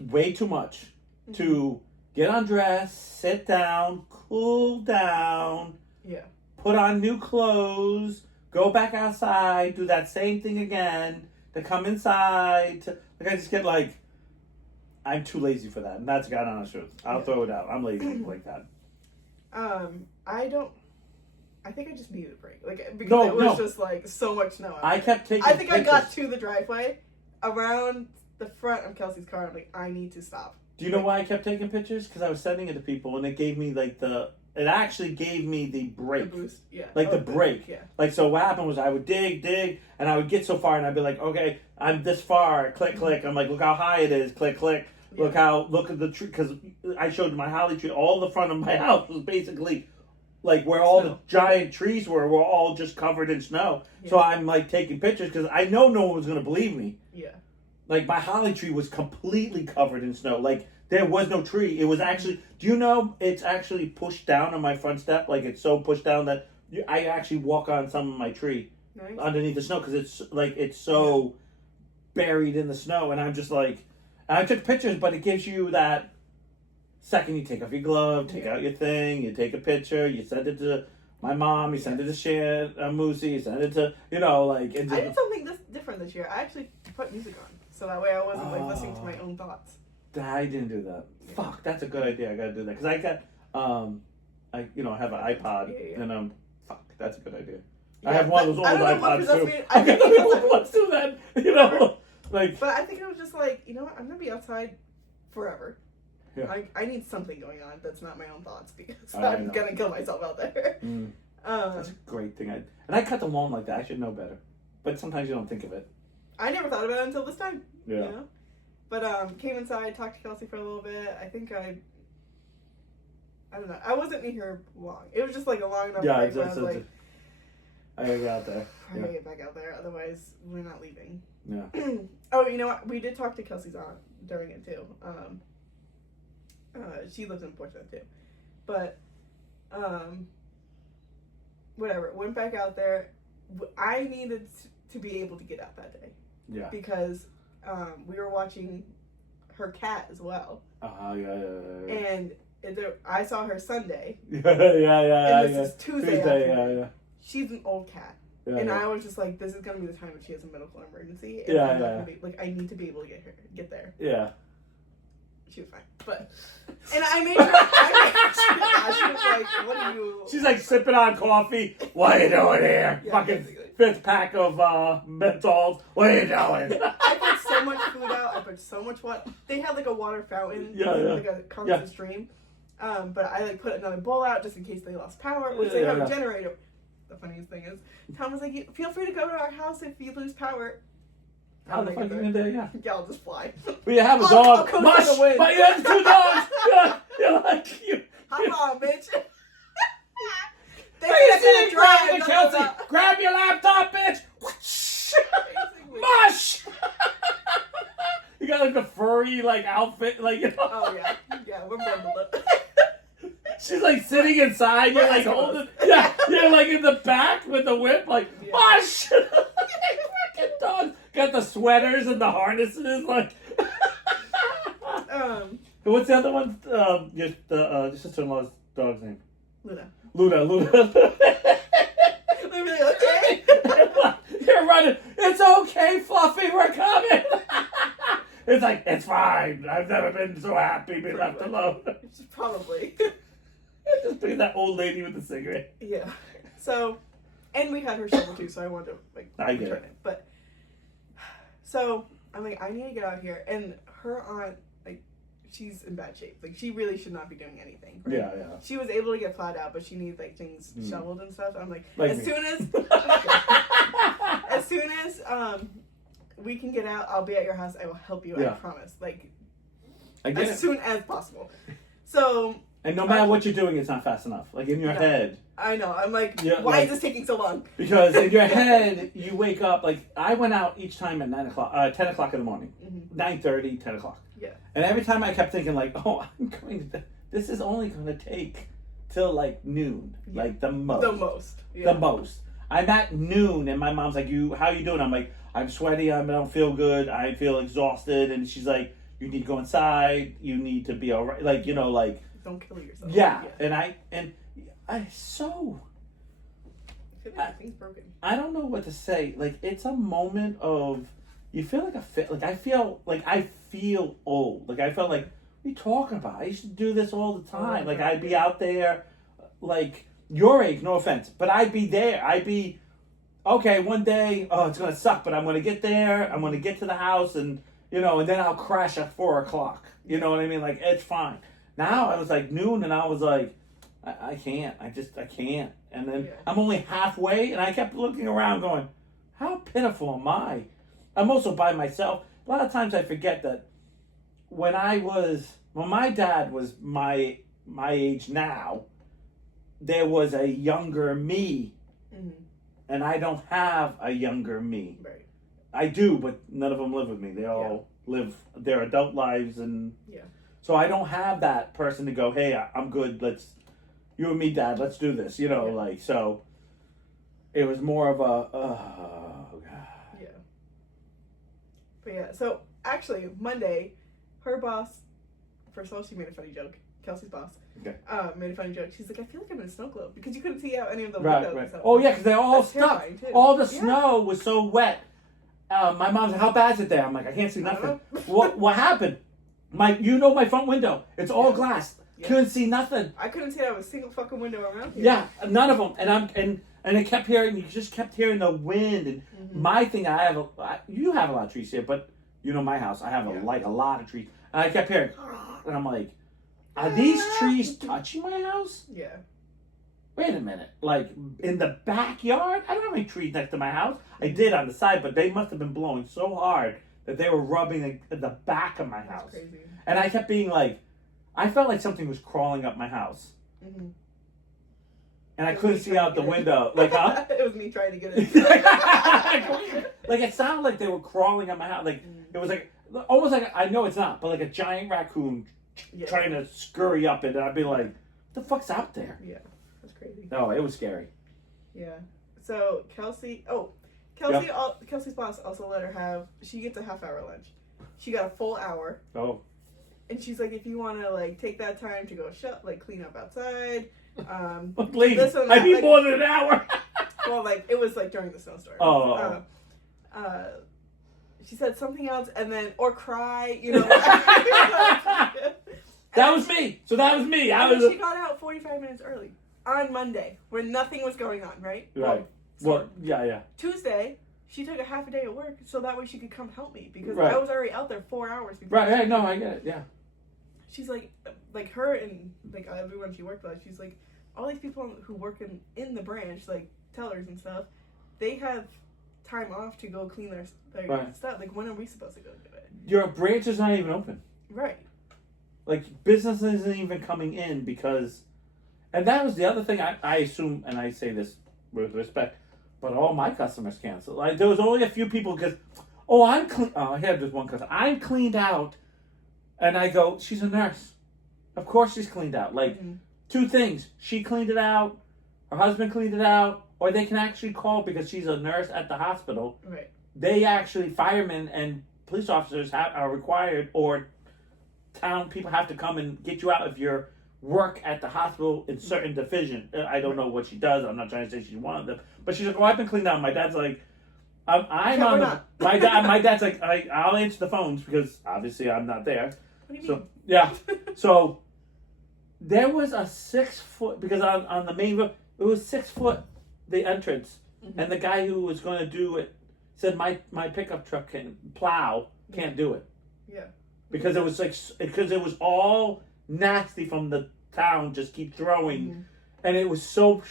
way too much to get undressed, sit down, cool down. Yeah. Put on new clothes. Go back outside, do that same thing again, to come inside. I just get I'm too lazy for that. And that's God honest truth. I'll throw it out. I'm lazy like that. I think I just needed a break. Because it was just so much snow. I kept taking I think pictures. I got to the driveway, around the front of Kelsey's car. I'm like, I need to stop. Do you know why I kept taking pictures? Because I was sending it to people and it gave me it actually gave me the break. The boost, yeah. The break. Yeah. So what happened was I would dig, and I would get so far and I'd be like, okay, I'm this far, click. I'm like, look how high it is, click. Yeah. Look at the tree, because I showed my holly tree, all the front of my house was basically where all the giant trees were all just covered in snow. Yeah. So I'm taking pictures because I know no one was going to believe me. Yeah. My holly tree was completely covered in snow. There was no tree. It was actually, do you know it's actually pushed down on my front step? It's so pushed down that I actually walk on some of my tree underneath the snow because it's so buried in the snow. And I'm just I took pictures, but it gives you that second you take off your glove, take out your thing, you take a picture, you send it to my mom, you send it to Shan, Moosey, you send it to, I did something different this year. I actually put music on. So that way I wasn't listening to my own thoughts. I didn't do that. Yeah. Fuck, that's a good idea. I gotta do that because I got, I have an iPod and fuck, that's a good idea. Yeah, I have one of those old iPods too. I got the old ones too. Then But I think I was just you know what? I'm gonna be outside forever. Yeah. I need something going on that's not my own thoughts because I'm gonna kill myself out there. That's a great thing. And I cut the lawn like that. I should know better, but sometimes you don't think of it. I never thought about it until this time. Yeah. You know? But came inside, talked to Kelsey for a little bit. I think I don't know. I wasn't near her long. It was just a long enough break where I was I gotta get out there. I gotta get back out there. Otherwise, we're not leaving. Yeah. Oh, you know what? We did talk to Kelsey's aunt during it too. She lives in Portsmouth too. But whatever. Went back out there. I needed to be able to get out that day. Yeah. Because we were watching her cat as well. Yeah. And I saw her Sunday. Yeah. And this is Tuesday. Yeah. She's an old cat. Yeah, and yeah. I was just like, this is gonna be the time when she has a medical emergency. And Yeah, I'm not yeah. gonna be, like, I need to be able to get there. Yeah. She was fine, but and I made sure. She was like, "What are you?" She's like sipping on coffee. What are you doing here? Yeah, Fucking basically. 5th pack of menthols. What are you doing? I put so much food out. I put so much water. They had like a water fountain, Yeah, yeah. like a constant stream. But I like put another bowl out just in case they lost power, which they have a generator. The funniest thing is, Tom was like, "Feel free to go to our house if you lose power." How the fuck are you gonna do? Yeah. Yeah, I'll just fly. Well, you have a I'll dog. come Mush! to the wind. But you have 2 dogs. You're like you. Come on, bitch. They Hey, said I couldn't drive. Kelsey, no, Kelsey, no, no. grab your laptop, bitch. Basically. Mush! You got like the furry like outfit, like you know. Oh yeah, we're bundled up. She's like sitting inside. You're like holding. Yeah, you're like in the back with the whip, like mush. Fucking dogs got the sweaters and the harnesses, like. What's the other one? Your sister-in-law's dog's name? Luna. Luna. They're really okay. You're running. It's okay, Fluffy. We're coming. It's like, it's fine. I've never been so happy being left alone. Probably. Just being that old lady with the cigarette. Yeah. So, and we had her shovel too, so I wanted to I get return it. But so I'm like, I need to get out here, and her aunt, like, she's in bad shape. Like, she really should not be doing anything. Right? Yeah. She was able to get plowed out, but she needs like things shoveled and stuff. I'm like Like as me. soon as we can get out, I'll be at your house. I will help you. Yeah. I promise. Like I get as it. soon as possible. So. And no matter what you're doing, it's not fast enough. Like in your head. I know. I'm like, Yeah, why like- is this taking so long? Because in your head, you wake up, like, I went out each time at 10 o'clock in the morning. 9:30, 10 o'clock. Yeah. And every time I kept thinking, like, oh, this is only going to take till, like, noon. Yeah. Like, the most. The most. Yeah. The most. I'm at noon, and my mom's like, how you doing? I'm like, I'm sweaty, I don't feel good, I feel exhausted. And she's like, you need to go inside, you need to be all right. Like, you know, like. Don't kill yourself. Yeah. And I so. I feel like everything's broken. I don't know what to say. Like, it's a moment of, you feel like I feel old. Like, I felt like, what are you talking about? I used to do this all the time. Like, I'd be out there, like, your age, no offense, but I'd be there. I'd be, okay, one day, oh, it's going to suck, but I'm going to get there. I'm going to get to the house, and, you know, and then I'll crash at 4 o'clock. You know what I mean? Like, it's fine. Now, I was like noon, and I was like, I can't. I can't. And then I'm only halfway, and I kept looking around going, how pitiful am I? I'm also by myself. A lot of times I forget that when my dad was my age now, there was a younger me, and I don't have a younger me. Right. I do, but none of them live with me. They all live their adult lives, and so I don't have that person to go, hey, I'm good, you and me, Dad, let's do this, you know, like, so it was more of a, oh, God. Yeah. But yeah, so actually, Monday, her boss, first of all, she made a funny joke. Kelsey's boss made a funny joke. She's like, I feel like I'm in a snow globe because you couldn't see out any of the windows. Right. So Oh, yeah, because they're all that's stuck. terrifying, too. All the snow was so wet. My mom's like, how bad is it there? I'm like, I can't see nothing. What happened? My front window. It's all glass. Yeah. Couldn't see nothing. I couldn't see out of a single fucking window around here. Yeah, none of them. And I kept hearing. You just kept hearing the wind. And my thing, you have a lot of trees here, but you know my house. I have a lot of trees, and I kept hearing. And I'm like, are these trees touching my house? Yeah. Wait a minute. Like in the backyard? I don't have any trees next to my house. I did on the side, but they must have been blowing so hard that they were rubbing the back of my house. That's crazy. And I kept being like, I felt like something was crawling up my house. And I couldn't see out the window. Like, huh? It was me trying to get it. Like, it sounded like they were crawling up my house. Like, it was like, almost like, I know it's not, but like a giant raccoon trying to scurry up it. And I'd be like, what the fuck's out there? Yeah, that's crazy. No, it was scary. Yeah. So, Kelsey's boss also let her have, she gets a half-hour lunch. She got a full hour. Oh. And she's like, if you want to, like, take that time to go clean up outside. Lady, I need more than an hour. Well, like, it was, like, during the snowstorm. Oh. She said something else, and then, or cry, you know. That was me. So that was me. She got out 45 minutes early on Monday when nothing was going on, right? Right. Well, yeah. Tuesday, she took a half a day at work so that way she could come help me because Right. I was already out there 4 hours before. Right. No, I get it. Yeah. She's like her and like everyone she worked with. She's like, all these people who work in the branch, like tellers and stuff, they have time off to go clean their right. stuff. Like, when are we supposed to go do it? Your branch is not even open. Right. Like, business isn't even coming in because, and that was the other thing I assume, and I say this with respect, but all my customers canceled. Like, there was only a few people because, I had this one customer. I'm cleaned out, and I go, she's a nurse. Of course she's cleaned out. Like, two things. She cleaned it out, her husband cleaned it out, or they can actually call because she's a nurse at the hospital. Right. They actually, firemen and police officers are required, or town people have to come and get you out if you work at the hospital in certain division. I don't know what she does. I'm not trying to say she's one of them. But she's like, I've been cleaned out. My dad's like, my dad's like, I'll answer the phones because obviously I'm not there. What do you so mean? Yeah. So there was a 6 foot, because on the main road, it was 6 foot, the entrance. And the guy who was going to do it said, my pickup truck can't do it. Yeah. Because it was all nasty from the town, just keep throwing, and it was so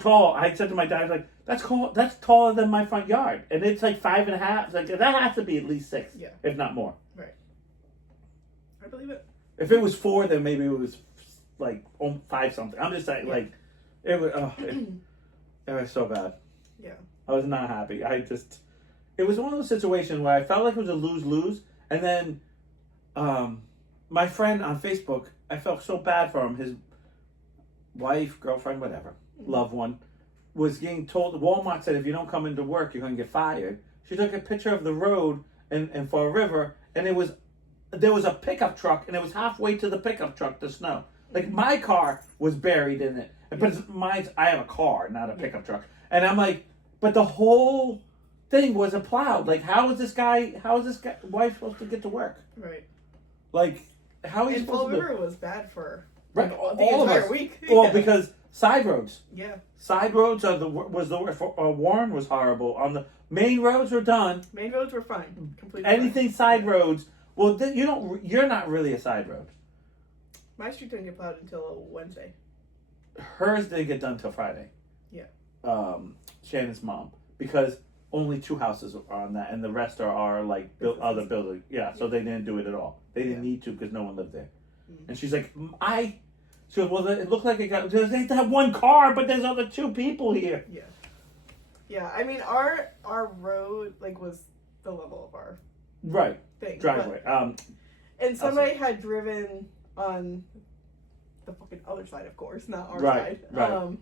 tall. I said to my dad, like, that's taller than my front yard, and it's like 5.5. Like, that has to be at least 6, if not more. Right. I believe it. If it was 4, then maybe it was like 5 something. I'm just saying, like, it was. It was so bad. Yeah. I was not happy. It was one of those situations where I felt like it was a lose-lose. And then my friend on Facebook, I felt so bad for him. His wife, girlfriend, whatever, loved one, was getting told, Walmart said, if you don't come into work, you're going to get fired. She took a picture of the road and for a river, and there was a pickup truck, and it was halfway to the pickup truck, the snow. Like, my car was buried in it. But I have a car, not a pickup truck. And I'm like, but the whole thing wasn't plowed. Like, how is this guy wife supposed to get to work? Right. Like, how are you and supposed to? Fall River was bad for the entire of us. week. Well, because side roads. Yeah. Side roads was the worst. Warren was horrible. On the main roads were done. Main roads were fine. Completely. Anything fine. side roads. Well, you're not really a side road. My street didn't get plowed until Wednesday. Hers didn't get done till Friday. Yeah. Shannon's mom, because only 2 houses are on that, and the rest are like other buildings. Yeah, so they didn't do it at all. They didn't need to because no one lived there. And she's like, she goes, well, it looked like it got. They have 1 car, but there's other 2 people here. Yeah. Yeah, I mean, our road like was the level of our thing. Driveway. And somebody had driven on the fucking other side, of course, not our side. Right.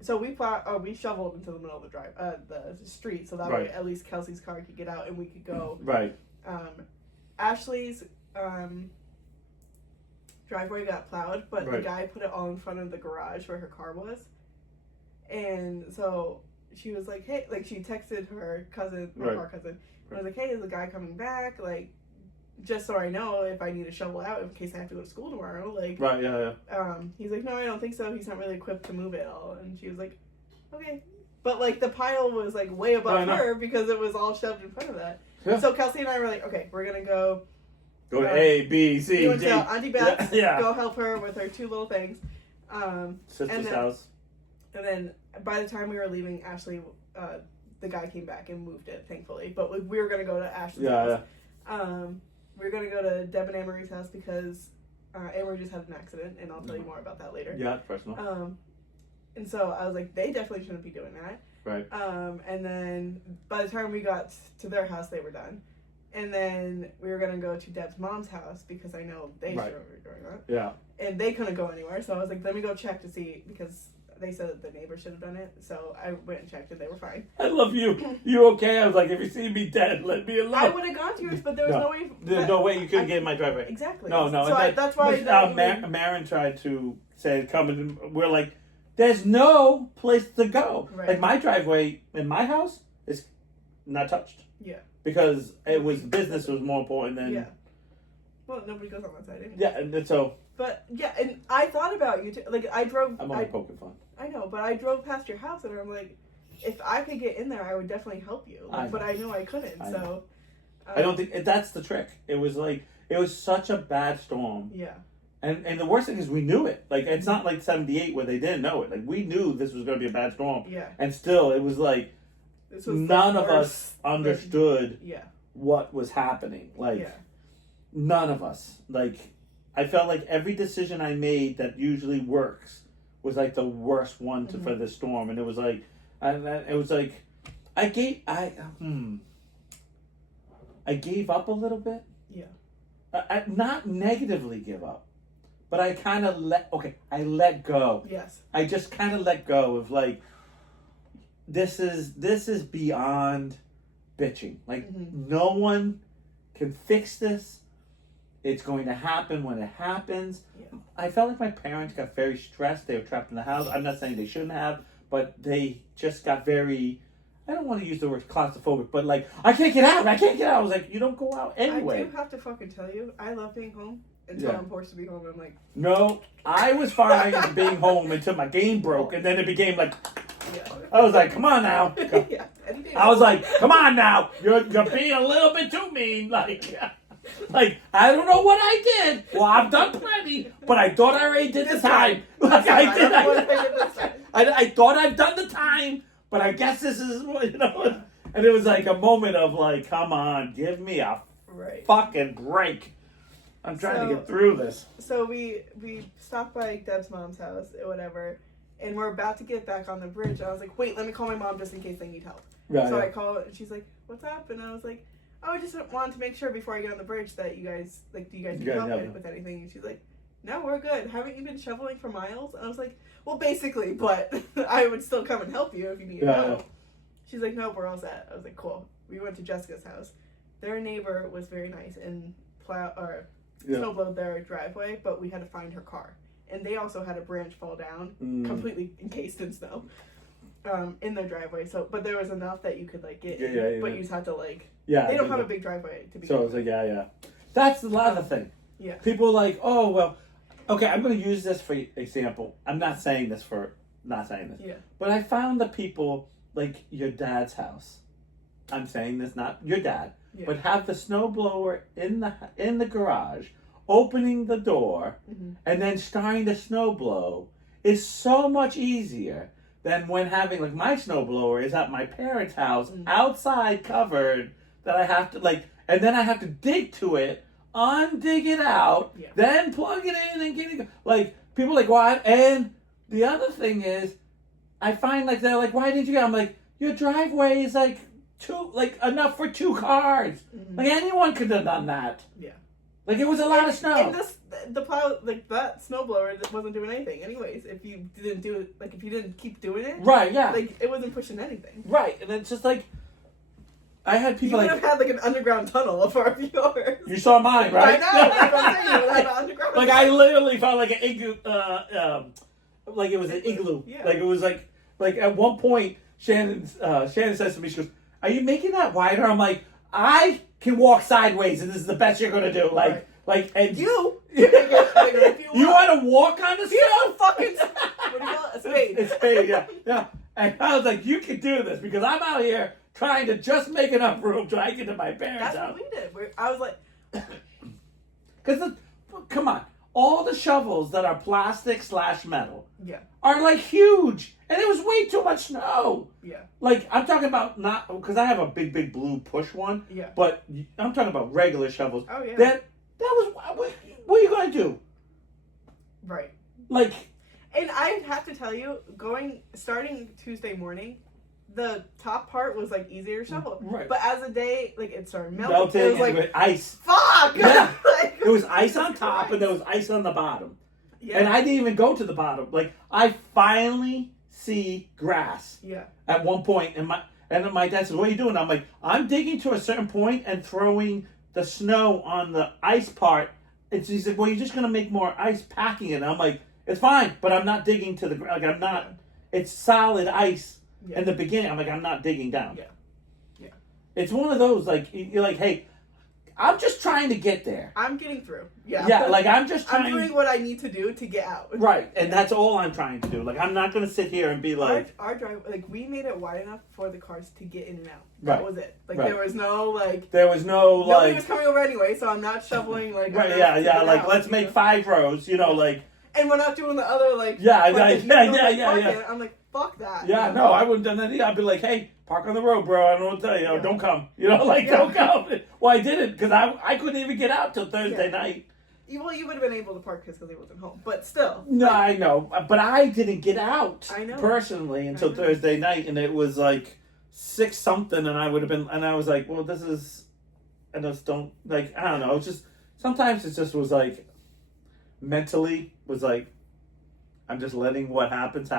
So we shoveled into the middle of the street, so that way at least Kelsey's car could get out and we could go. Right. Ashley's driveway got plowed, but the guy put it all in front of the garage where her car was, and so she was like, "Hey," like she texted her cousin, car cousin, and was like, "Hey, is the guy coming back? Like, just so I know if I need to shovel out in case I have to go to school tomorrow." Like, right, yeah. He's like, "No, I don't think so. He's not really equipped to move it all." And she was like, "Okay," but like the pile was like way above her because it was all shoved in front of that. Yeah. So Kelsey and I were like, "Okay, we're gonna go." Go to A, B, C, we went D. to Auntie Beth's. Yeah. Go help her with her 2 little things. Sister's house. And then by the time we were leaving, Ashley, the guy came back and moved it, thankfully. But we were gonna go to Ashley's house. Yeah. We were gonna go to Deb and Amory's house because Amory just had an accident, and I'll tell you more about that later. Yeah, personal. And so I was like, they definitely shouldn't be doing that. Right. And then by the time we got to their house, they were done. And then we were going to go to Deb's mom's house because I know they should be doing that. Yeah. And they couldn't go anywhere. So I was like, let me go check to see, because they said that the neighbor should have done it. So I went and checked and they were fine. I love you. You okay? I was like, if you see me dead, let me alone. I would have gone to yours, but there was no way. There's no way you couldn't get in my driveway. Exactly. No. So that's why. Marin tried to say, come, and we're like, there's no place to go. Right. Like my driveway in my house is not touched. Yeah. Because it was business was more important than. Yeah. Well, nobody goes on that side anyway. Yeah, and so. But yeah, and I thought about you too. Like I drove. I'm only poking fun. I know, but I drove past your house and I'm like, if I could get in there, I would definitely help you. But I knew I couldn't. So. I don't think that's the trick. It was like it was such a bad storm. Yeah. And the worst thing is we knew it. Like it's not like '78 where they didn't know it. Like we knew this was going to be a bad storm. Yeah. And still, it was like none of us understood what was happening. Like none of us. Like I felt like every decision I made that usually works was like the worst one for this storm. And it was like, I gave up a little bit. Yeah. I not negatively give up, but I kind of I let go. Yes. I just kind of let go of like, this is beyond bitching. Like no one can fix this. It's going to happen when it happens. Yeah. I felt like my parents got very stressed. They were trapped in the house. I'm not saying they shouldn't have, but they just got very, I don't want to use the word claustrophobic, but like, I can't get out. I was like, you don't go out anyway. I do have to fucking tell you, I love being home until I'm forced to be home. I'm like, no, I was fine being home until my game broke, and then it became like, I was like, come on now. I was like, come on now. You're being a little bit too mean. Like, I don't know what I did. Well, I've done plenty, but I thought I already did the time. Like, I thought I've done the time, but I guess this is, And it was like a moment of like, come on, give me a fucking break. I'm trying to get through this. So we stopped by Deb's mom's house or whatever, and we're about to get back on the bridge. I was like, wait, let me call my mom just in case they need help. I call and she's like, what's up? And I was like, oh, I just wanted to make sure before I get on the bridge that you guys, like, do you guys need help with anything? And she's like, no, we're good. Haven't you been shoveling for miles? And I was like, well, basically, but I would still come and help you if you need help. She's like, nope, we're all set. I was like, cool. We went to Jessica's house. Their neighbor was very nice and snowblowed their driveway, but we had to find her car. And they also had a branch fall down, completely encased in snow, in their driveway. So, but there was enough that you could, like, get in, but you just had to, like, they don't have a big driveway to be. So it's like, that's a lot of the thing. Yeah. People are like, oh, well, okay, I'm going to use this for example. I'm not saying this for not saying this. Yeah. But I found the people, like your dad's house. I'm saying this, not your dad, but have the snowblower in the garage, opening the door, and then starting to snowblow is so much easier than when having, like, my snowblower is at my parents' house, outside covered, that I have to, like, and then I have to dig to it, undig it out, then plug it in and get it, like, people are like, what? And the other thing is, I find, like, they're like, why didn't you get? I'm like, your driveway is, like, enough for 2 cars. Like, anyone could have done that. Yeah. Like, it was a lot of snow. And the plow, like, that snowblower wasn't doing anything anyways. If you didn't do it, like, if you didn't keep doing it. Right, yeah. Like, it wasn't pushing anything. Right, and it's just, like, I had people you would have had, like, an underground tunnel of our yours. You saw mine, right? I know, that's what I'm saying. You would have an underground tunnel. I literally felt like an igloo, like it was an igloo. Yeah. Like, it was, like, at one point, Shannon says to me, she goes, are you making that wider? I'm like, I can walk sideways, and this is the best you're gonna do. Like, and you want to walk on the snow? You fucking what do you call it? A spade. It's spade, yeah. And I was like, you can do this because I'm out here trying to just make enough room to get to my parents' house. That's what we did. I was like, because come on, all the shovels that are plastic/metal, are like huge, and it was way too much snow. Yeah. Like, I'm talking about not because I have a big blue push one. Yeah. But I'm talking about regular shovels. Oh yeah. That was what are you gonna do? Right. Like. And I have to tell you, starting Tuesday morning, the top part was like easier to shovel. Right. But as the day, like, it started melting. It was like ice. Fuck. Yeah. It was ice on top and there was ice on the bottom. Yeah. And I didn't even go to the bottom. Like, I finally see grass. Yeah. At one point, and my dad says, "What are you doing?" I'm like, "I'm digging to a certain point and throwing the snow on the ice part." And he said, "Well, you're just gonna make more ice packing it." And I'm like, It's fine, but I'm not digging to the ground. Like, I'm not. It's solid ice Yeah. in the beginning. I'm like, I'm not digging down. Yeah. Yeah. It's one of those, like, you're like, hey, I'm just trying to get there. I'm getting through. Yeah. Yeah, like, I'm just trying. I'm doing what I need to do to get out. Right, and that's all I'm trying to do. Like, I'm not going to sit here and be like... Our drive, like, we made it wide enough for the cars to get in and out. Right. That was it. Like, Right. there was no, like... There was no, like... Nobody was coming over anyway, so I'm not shoveling, like... Right, yeah, like, let's make 5 rows, you know, like... And we're not doing the other, like... Yeah. I'm like, fuck that. Yeah, no, I wouldn't have done that either. I'd be like, hey, park on the road, bro. I don't know what to tell you. Don't come. You know, like, don't come. Well, I didn't, because I couldn't even get out till Thursday night. Well, you would have been able to park because he wasn't home, but still. No, like, I know, but I didn't get out personally until Thursday night, and it was like 6 something, and I would have been, and I was like, well, this is, I just don't, like, I don't know, it's just, sometimes it just was like, mentally, was like, I'm just letting what happens.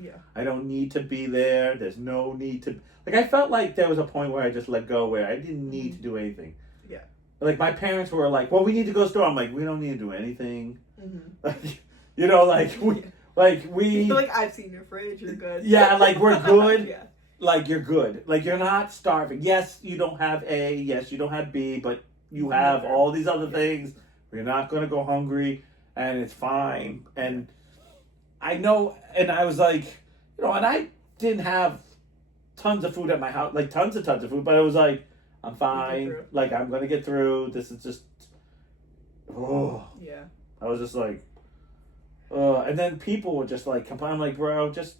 Yeah. I don't need to be there. There's no need to, like, I felt like there was a point where I just let go, where I didn't need to do anything. Yeah. Like, my parents were like, well, we need to go to the store. I'm like, we don't need to do anything. Mm-hmm. Like, you know, like, we... Like, I've seen your fridge, you're good. Yeah, like, we're good. Yeah. Like, you're good. Like, you're not starving. Yes, you don't have A. Yes, you don't have B. But you have all these other things. You're not going to go hungry. And it's fine. And I know... And I was like... You know, and I didn't have tons of food at my house. Like, tons of food. But it was like... I'm fine. Like, I'm going to get through. This is just... Oh. Yeah. I was just like... and then people were just like, I'm like, bro, just...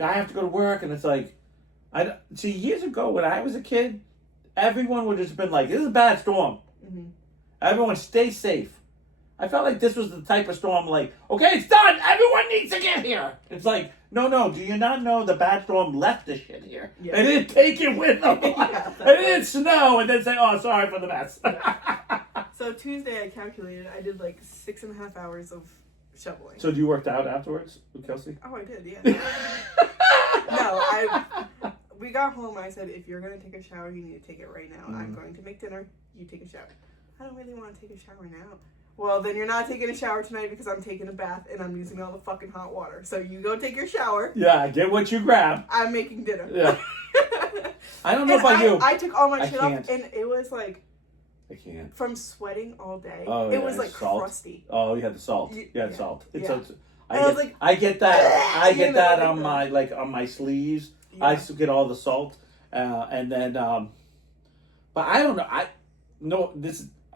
I have to go to work. And it's like... See, years ago, when I was a kid, everyone would have just been like, this is a bad storm. Mm-hmm. Everyone stay safe. I felt like this was the type of storm like, okay, it's done. Everyone needs to get here. It's like... No, do you not know the bad storm left the shit here? Yeah. They didn't take it with them. Yeah, it didn't snow and then say, oh, sorry for the mess. So Tuesday I calculated, I did like 6.5 hours of shoveling. So you worked out afterwards with Kelsey? Oh, I did, yeah. We got home, I said, if you're going to take a shower, you need to take it right now. Mm-hmm. I'm going to make dinner, you take a shower. I don't really want to take a shower now. Well, then you're not taking a shower tonight because I'm taking a bath and I'm using all the fucking hot water. So you go take your shower. Yeah, get what you grab. I'm making dinner. Yeah. I don't know if I do. I took all my shit off and it was like... I can't. From sweating all day. Oh, it was like salt. Crusty. Oh, you had the salt. You had salt. I get that. I get that on my, like, on my sleeves. Yeah. I get all the salt. And then, but I don't know.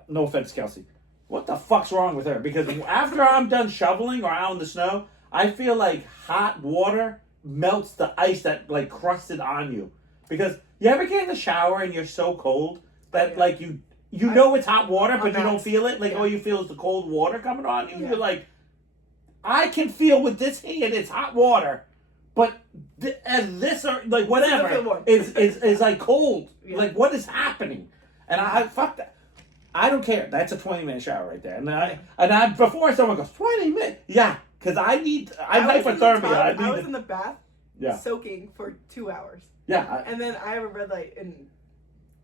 No offense, Kelsey. What the fuck's wrong with her? Because after I'm done shoveling or out in the snow, I feel like hot water melts the ice that, like, crusted on you. Because you ever get in the shower and you're so cold that, like, you know it's hot water, but you don't feel it? Like, all you feel is the cold water coming on you? Yeah. You're like, I can feel with this hand it's hot water, but this, or, like, whatever, is like, cold. Yeah. Like, what is happening? And fuck that. I don't care. That's a 20-minute shower right there. And I before someone goes, 20 minutes? Yeah, because I'm hypothermia. I was in the bath soaking for 2 hours. Yeah. And then I have a red light, and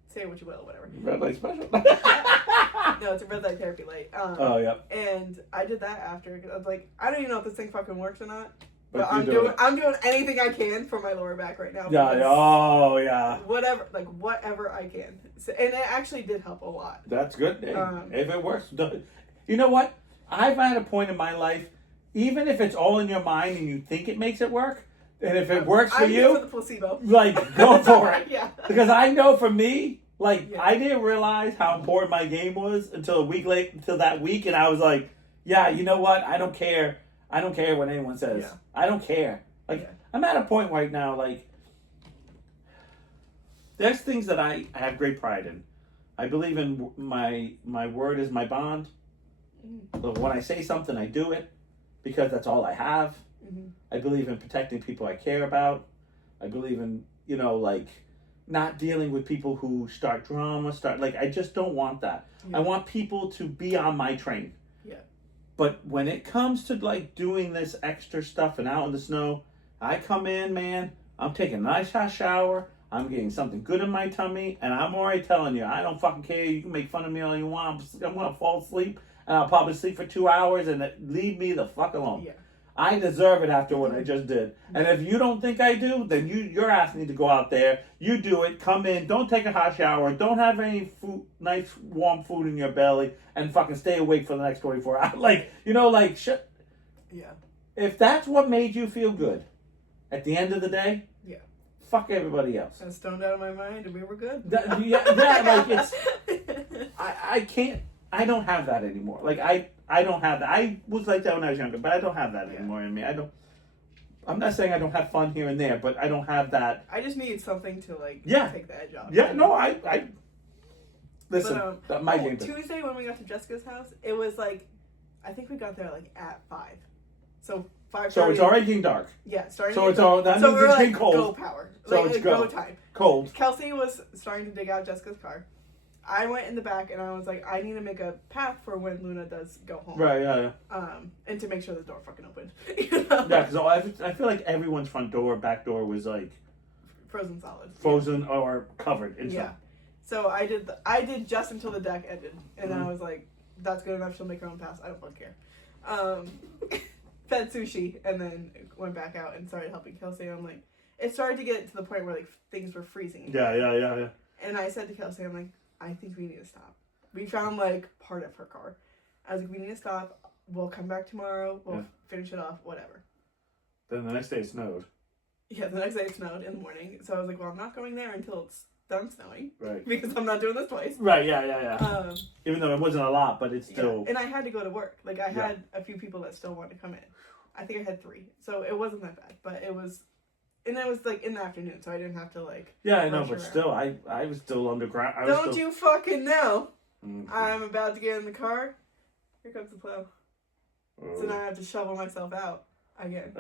say what you will, whatever. Red light special? No, it's a red light therapy light. Oh, yeah. And I did that after, because I was like, I don't even know if this thing fucking works or not. But I'm doing anything I can for my lower back right now. Yeah. Oh, yeah. Whatever I can. So, and it actually did help a lot. That's good. Hey, if it works, you know what? I've had a point in my life, even if it's all in your mind and you think it makes it work, and if it works for you, for the placebo. Like, go for it. Yeah. Because I know for me, like, I didn't realize how important my game was until that week, and I was like, yeah, you know what? I don't care. I don't care what anyone says. Yeah. I don't care. Like, I'm at a point right now, like, there's things that I have great pride in. I believe in my word is my bond. So when I say something, I do it because that's all I have. Mm-hmm. I believe in protecting people I care about. I believe in, like, not dealing with people who start drama, I just don't want that. Yeah. I want people to be on my train. But when it comes to, like, doing this extra stuff and out in the snow, I come in, man, I'm taking a nice hot shower, I'm getting something good in my tummy, and I'm already telling you, I don't fucking care. You can make fun of me all you want. I'm going to fall asleep, and I'll probably sleep for 2 hours and leave me the fuck alone. Yeah. I deserve it after what I just did. And if you don't think I do, then your ass need to go out there. You do it. Come in. Don't take a hot shower. Don't have any food, nice warm food in your belly, and fucking stay awake for the next 24 hours. Like, you know, like shit. Yeah. If that's what made you feel good, at the end of the day, yeah, fuck everybody else. I was stoned out of my mind, and we were good. Yeah, like it's. I can't. I don't have that anymore. Like I don't have that. I was like that when I was younger, but I don't have that anymore in me. I'm not saying I don't have fun here and there, but I don't have that. I just need something to like take the edge off. Yeah, no, I listen. But, my game. Tuesday when we got to Jessica's house, it was like, I think we got there like at 5. So 5:30. So it's already getting dark. Yeah, starting. So it's all that means it's getting cold. Go power. So like, it's go time. Cold. Kelsey was starting to dig out Jessica's car. I went in the back and I was like, I need to make a path for when Luna does go home. Right, yeah. And to make sure the door fucking opened. You know? Yeah, because I feel like everyone's front door, back door was like frozen solid. Frozen or covered in Yeah. So I did just until the deck ended, and I was like, that's good enough. She'll make her own pass. I don't fucking care. Fed sushi and then went back out and started helping Kelsey. And I'm like, it started to get to the point where like things were freezing. Yeah. And I said to Kelsey, I'm like, I think we need to stop. We found like part of her car. I was like, we need to stop. We'll come back tomorrow. We'll finish it off. Whatever. Then the next day it snowed. Yeah, the next day it snowed in the morning. So I was like, well, I'm not going there until it's done snowing. Right. Because I'm not doing this twice. Right. Yeah. Even though it wasn't a lot, but it's still. Yeah. And I had to go to work. Like I had a few people that still wanted to come in. I think I had 3. So it wasn't that bad, but it was. And it was like in the afternoon, so I didn't have to like. Yeah, I know, but still, I was still underground. Don't you fucking know? Mm-hmm. I'm about to get in the car. Here comes the plow. So now I have to shovel myself out again.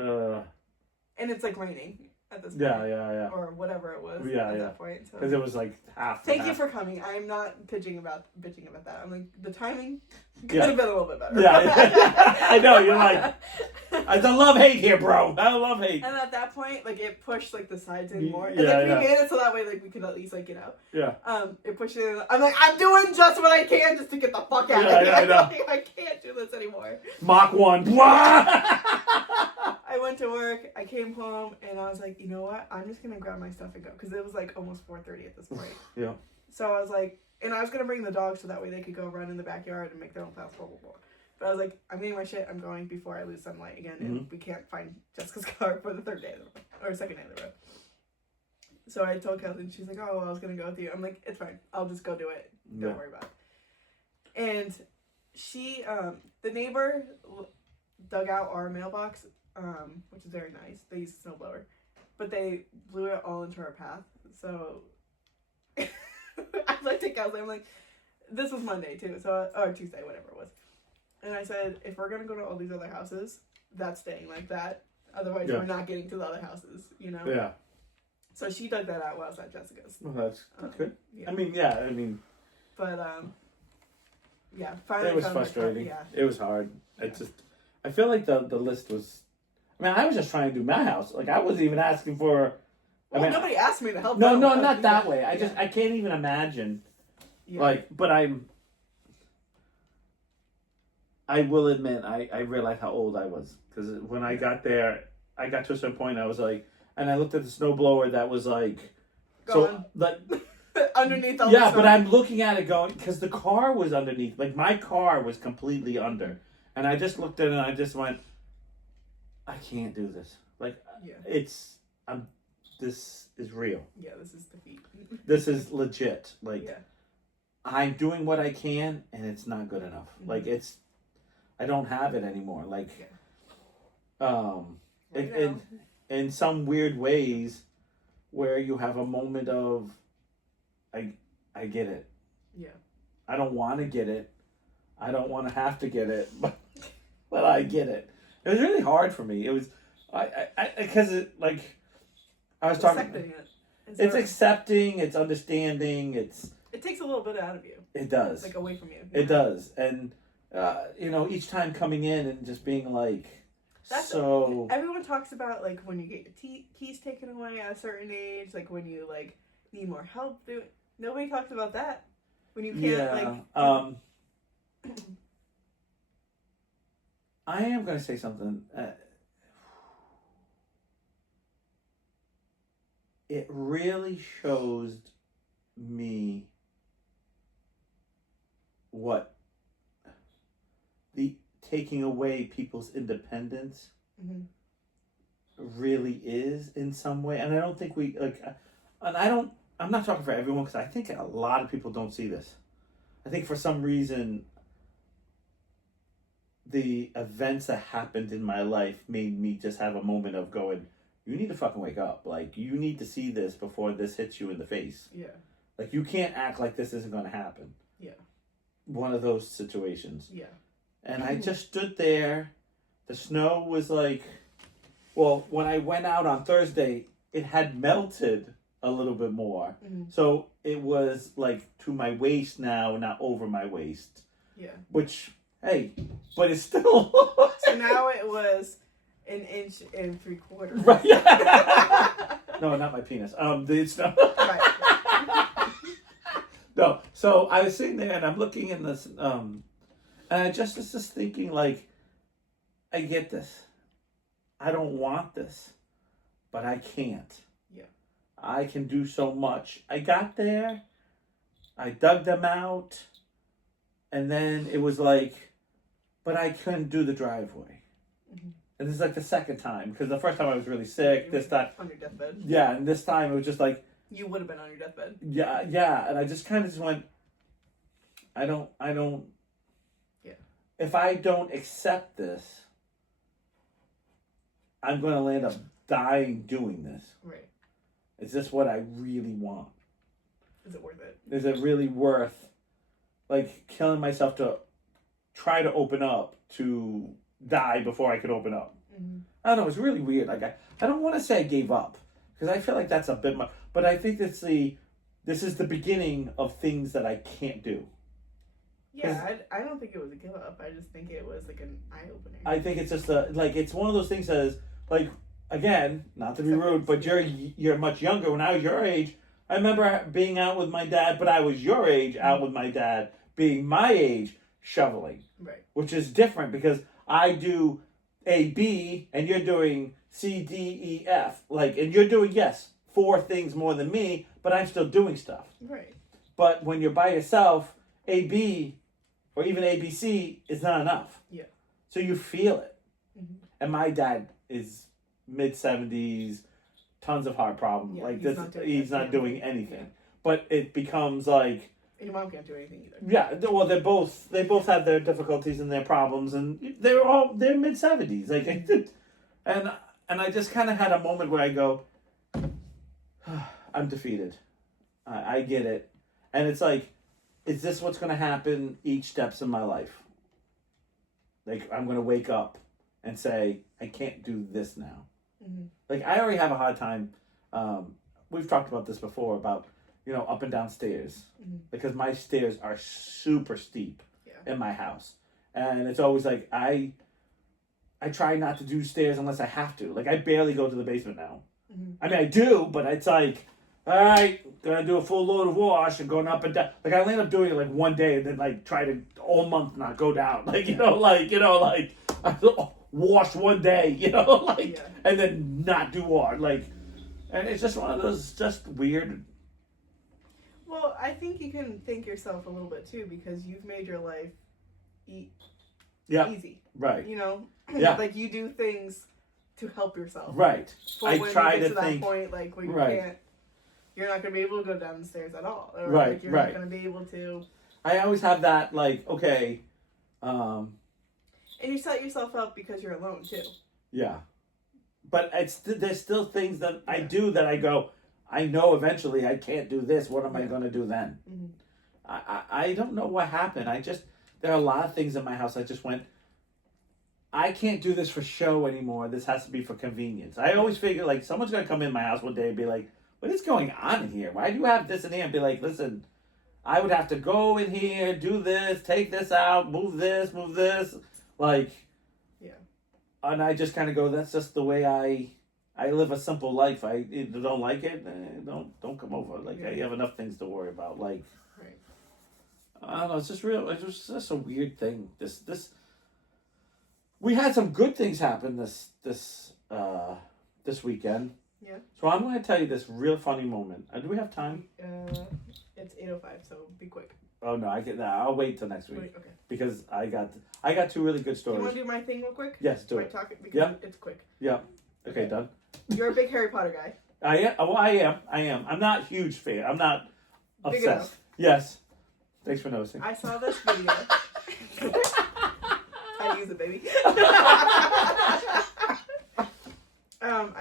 And it's like raining at this point. Yeah. Or whatever it was at that point. Because it was like half. Thank you for coming. I'm not bitching about that. I'm like, the timing could have been a little bit better. Yeah. I know, you're like, it's a love-hate here, bro. I love-hate. And at that point, like, it pushed, like, the sides in more. And, we made it so that way, like, we could at least, like, get out. Yeah. It pushed it in. I'm like, I'm doing just what I can just to get the fuck out of here. I know. Like, I can't do this anymore. Mach 1. I went to work, I came home, and I was like, you know what? I'm just going to grab my stuff and go. Because it was, like, almost 4:30 at this point. Yeah. So I was like, and I was going to bring the dogs so that way they could go run in the backyard and make their own paths, blah, blah, blah. But I was like, I'm getting my shit, I'm going before I lose sunlight again, and we can't find Jessica's car for the second day of the road. So I told Kelsey, and she's like, oh, well, I was going to go with you. I'm like, it's fine. I'll just go do it. Don't worry about it. And she, the neighbor dug out our mailbox, which is very nice. They used a snowblower. But they blew it all into our path. So I like to Kelsey, I'm like, this was Monday too, or Tuesday, whatever it was. And I said, if we're going to go to all these other houses, that's staying like that. Otherwise, we're not getting to the other houses, you know? Yeah. So she dug that out while I was at Jessica's. Well, that's good. Yeah. I mean. But, yeah, finally. It was frustrating. Yeah. It was hard. Yeah. I feel like the list was, I was just trying to do my house. Like, I wasn't even asking for. Nobody asked me to help. No, not that way. I can't even imagine. Yeah. Like, but I will admit, I realized how old I was. Because when I got there, I got to a certain point, I was like, and I looked at the snowblower that was like, gone. So, like, underneath all the snow. but I'm looking at it going, because the car was underneath. Like, my car was completely under. And I just looked at it and I just went, I can't do this. Like, this is real. Yeah, this is defeat. This is legit. Like, yeah. I'm doing what I can and it's not good enough. Mm-hmm. Like, I don't have it anymore. Like, in some weird ways where you have a moment of, I get it. Yeah. I don't want to get it. I don't want to have to get it, but I get it. It was really hard for me. It was, because I was talking. Accepting it. It's accepting, it's understanding, it takes a little bit out of you. It does. Like away from you. It does. And, each time coming in and just being like, everyone talks about, like, when you get your keys taken away at a certain age, like, when you, like, need more help. Nobody talks about that. When you can't, I am going to say something. It really shows me what the taking away people's independence really is in some way. And I don't think we, like, and I'm not talking for everyone because I think a lot of people don't see this. I think for some reason, the events that happened in my life made me just have a moment of going, you need to fucking wake up. Like, you need to see this before this hits you in the face. Yeah. Like, you can't act like this isn't going to happen. Yeah. One of those situations. Yeah. And I just stood there. The snow was like, well, when I went out on Thursday, it had melted a little bit more. So it was like to my waist now, not over my waist. Yeah. Which, hey, but it's still. So now it was 1 3/4 inches. Right. No, not my penis. It's not. Right. No. So I was sitting there and I'm looking in this, and I just was just thinking, like, I get this. I don't want this, but I can't. Yeah. I can do so much. I got there, I dug them out, and then it was like, but I couldn't do the driveway. And this is like the second time, because the first time I was really sick. This time on your deathbed. Yeah, and this time it was just like, you would have been on your deathbed. Yeah, and I just kind of just went, I don't. Yeah. If I don't accept this, I'm going to land up dying doing this. Right. Is this what I really want? Is it worth it? Is it really worth, like, killing myself to try to open up, to die before I could open up? I don't know, it's really weird. Like, I don't want to say I gave up, because I feel like that's a bit much, but I think this is the beginning of things that I can't do. Yeah, I don't think it was a give up. I just think it was like an eye opener. I think it's just it's one of those things that is, like, again, not to be rude, but you're much younger. When I was your age, I remember being out with my dad, but I was your age out with my dad, being my age, shoveling. Right. Which is different because I do A, B, and you're doing C, D, E, F. Like, and you're doing, yes, 4 things more than me, but I'm still doing stuff. Right. But when you're by yourself, A, B, or even A, B, C is not enough. Yeah. So you feel it. And my dad is mid-70s, tons of heart problems. Yeah, like, he's not doing anything. Yeah. But it becomes like, and your mom can't do anything either. yeah, well, they both have their difficulties and their problems, and they're mid-70s. Like, and I just kind of had a moment where I go, I'm defeated. I get it. And it's like, is this what's going to happen each steps in my life? Like, I'm going to wake up and say, I can't do this now. Like, I already have a hard time. We've talked about this before about, up and down stairs. Because my stairs are super steep in my house. And it's always like, I try not to do stairs unless I have to. Like, I barely go to the basement now. I mean, I do, but it's like, all right, gonna do a full load of wash and going up and down. Like, I end up doing it like one day and then like try to all month not go down. Like, I wash one day, and then not do water. Like, and it's just one of those just weird. Well, I think you can thank yourself a little bit too, because you've made your life easy. Right. Yeah. Like, you do things to help yourself. Right. But I when try you get to to think. that point, like, where you can't, you're not going to be able to go down the stairs at all. Or, Right. Like, you're not going to be able to. I always have that, like, okay. And you set yourself up because you're alone too. Yeah. But there's still things that I do that I go, I know eventually I can't do this. What am I going to do then? I don't know what happened. There are a lot of things in my house I just went, I can't do this for show anymore. This has to be for convenience. I always figure, like, someone's going to come in my house one day and be like, what is going on in here? Why do you have this in here? And be like, listen, I would have to go in here, do this, take this out, move this. Like, yeah. And I just kind of go, that's just the way I live a simple life. I don't like it, don't come over. Like, I have enough things to worry about. Like, right. I don't know. It's just a weird thing. This we had some good things happen this weekend. Yeah. So I'm going to tell you this real funny moment. Do we have time? It's 8:05, so be quick. Oh no, I'll wait till next week. Okay. Because I got two really good stories. You want to do my thing real quick? Yes, do it. Talk it because it's quick. Yeah. Okay, done. You're a big Harry Potter guy. I am. Well, I am. I'm not a huge fan. I'm not Big obsessed. enough. Yes. Thanks for noticing. I saw this video. I use it, baby.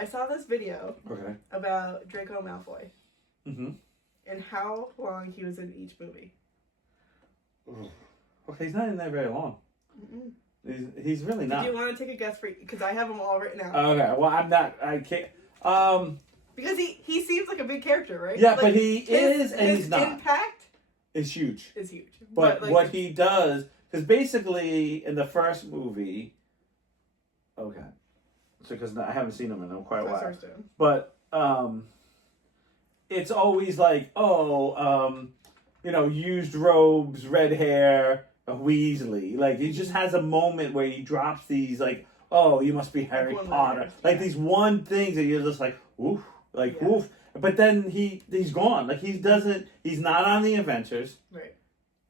I saw this video about Draco Malfoy. Mm-hmm. And how long he was in each movie. Okay, he's not in there very long. Mm-mm. He's really not. Do you want to take a guess for? Because I have them all written out. Okay, well I'm not. I can't. Because he seems like a big character, right? Yeah, like, but he is and he's not. His impact is huge. Is huge. But like, what he does, because basically in the first movie, so because I haven't seen him in quite a while, but it's always like used robes, red hair, a Weasley. Like he just has a moment where he drops these like, oh, you must be Harry Potter. Like these one things that you're just like, oof, oof. But then he's gone. Like he's not on the Adventures. Right.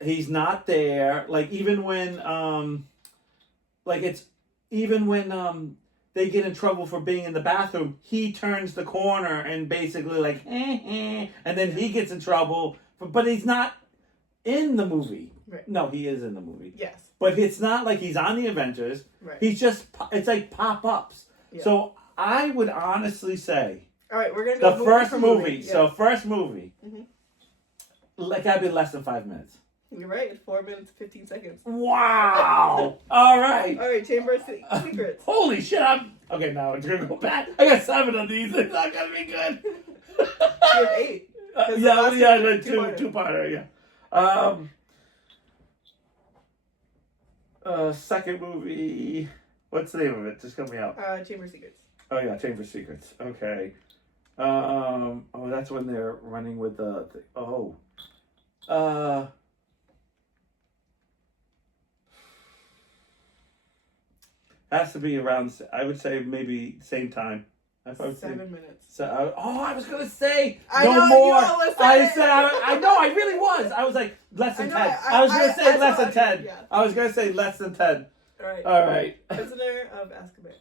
He's not there. Like even when they get in trouble for being in the bathroom, he turns the corner and basically like and then he gets in trouble. But he's not in the movie. Right. No, he is in the movie. Yes. But it's not like he's on the Avengers. Right. It's like pop-ups. Yeah. So I would honestly say, all right, we're gonna go the first movie. Yeah. So first movie, like gotta be less than 5 minutes. You're right. It's 4 minutes 15 seconds. Wow. All right. All right. Chamber of Secrets. Holy shit! Okay. Now it's gonna go back. I got 7 of these. It's not gonna be good. You have 8. Two-parter. Yeah. Second movie. What's the name of it? Just help me out. Chamber of Secrets. Oh yeah, Chamber of Secrets. Okay. That's when they're running with has to be around. I would say maybe same time. 7 minutes. So, I was gonna say I no know, more. I said I know. I really was. I was like less than 10. I was gonna say less than 10. Yeah. I was gonna say less than 10. All right. Prisoner of Azkaban.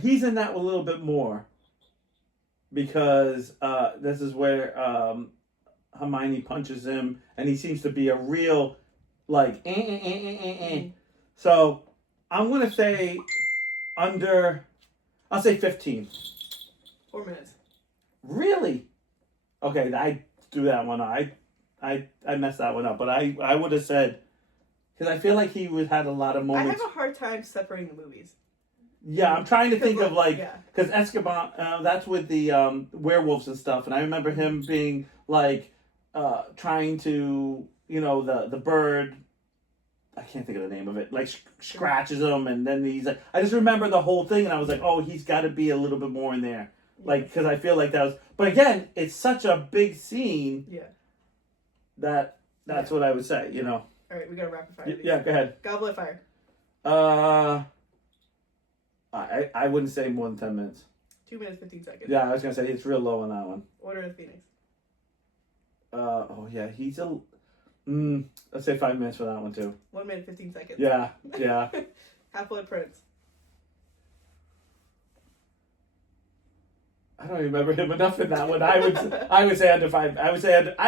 He's in that a little bit more because this is where Hermione punches him, and he seems to be a real like. So I'm gonna say I'll say 15. 4 minutes. Really? Okay, I threw that one. I messed that one up, but I would have said because I feel like he had a lot of moments. I have a hard time separating the movies. Yeah, I'm trying to think of because Azkaban, that's with the werewolves and stuff, and I remember him being like trying to, the bird. I can't think of the name of it. Like scratches him, and then he's like, I just remember the whole thing, and I was like, oh, he's got to be a little bit more in there, like because I feel like that was. But again, it's such a big scene. Yeah. That's what I would say. All right, we got to rapid fire. Yeah, go ahead. Goblet of Fire. I wouldn't say more than 10 minutes. 2 minutes 15 seconds. Yeah, I was gonna say it's real low on that one. Order of the Phoenix. He's a. Let's say 5 minutes for that one too. 1 minute 15 seconds. Yeah. Half-Blood Prince. I don't remember him enough in that one. I would say under 5. I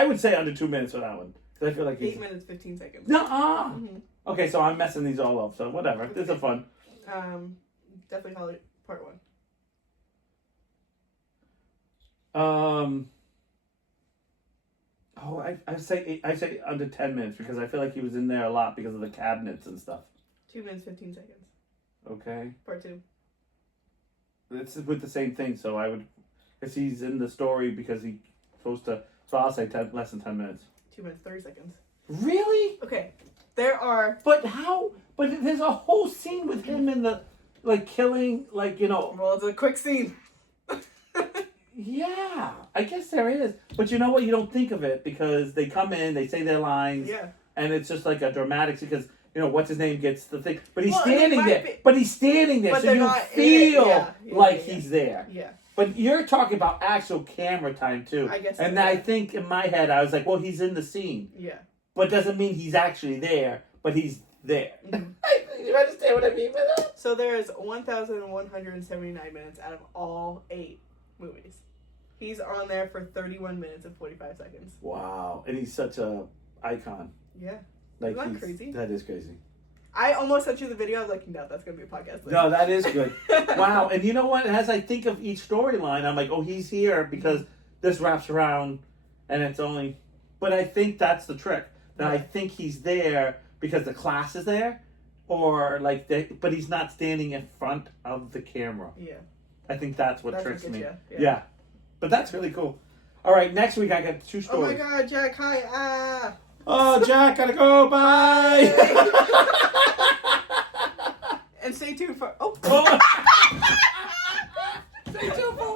would say under 2 minutes for that one because I feel like 8 minutes 15 seconds. No. Okay, so I'm messing these all up. So whatever. Okay. This is fun. Definitely Hollywood Part 1. I say under 10 minutes because I feel like he was in there a lot because of the cabinets and stuff. 2 minutes 15 seconds. Okay. Part 2. It's with the same thing, so I would, because he's in the story because he's supposed to. So I'll say less than 10 minutes. 2 minutes 30 seconds. Really? Okay. There are. But how? But there's a whole scene with him in the killing, Well, it's a quick scene. Yeah, I guess there is. But you know what? You don't think of it because they come in, they say their lines. Yeah. and it's just like a dramatic because what's his name gets the thing, but he's Well, standing there. But he's standing there, But so they're you not in feel it. like he's there. Yeah. But you're talking about actual camera time too. I guess. And I think in my head I was like, well, he's in the scene. Yeah. But doesn't mean he's actually there. But he's there. Mm-hmm. You understand what I mean by that? So there's 1,179 minutes out of all 8 movies. He's on there for 31 minutes and 45 seconds. Wow. And he's such a icon. Yeah. Like, isn't that crazy? That is crazy. I almost sent you the video. I was like, no, that's going to be a podcast later. No, that is good. Wow. And you know what? As I think of each storyline, I'm like, oh, he's here because this wraps around and it's only... But I think that's the trick. That I think he's there because the class is there or like... But he's not standing in front of the camera. Yeah. I think that's what tricks me. Yeah. But that's really cool. All right, next week I got 2 stories. Oh my God, Jack, hi, Oh, Jack, gotta go, bye! And stay tuned for... Oh! Stay tuned for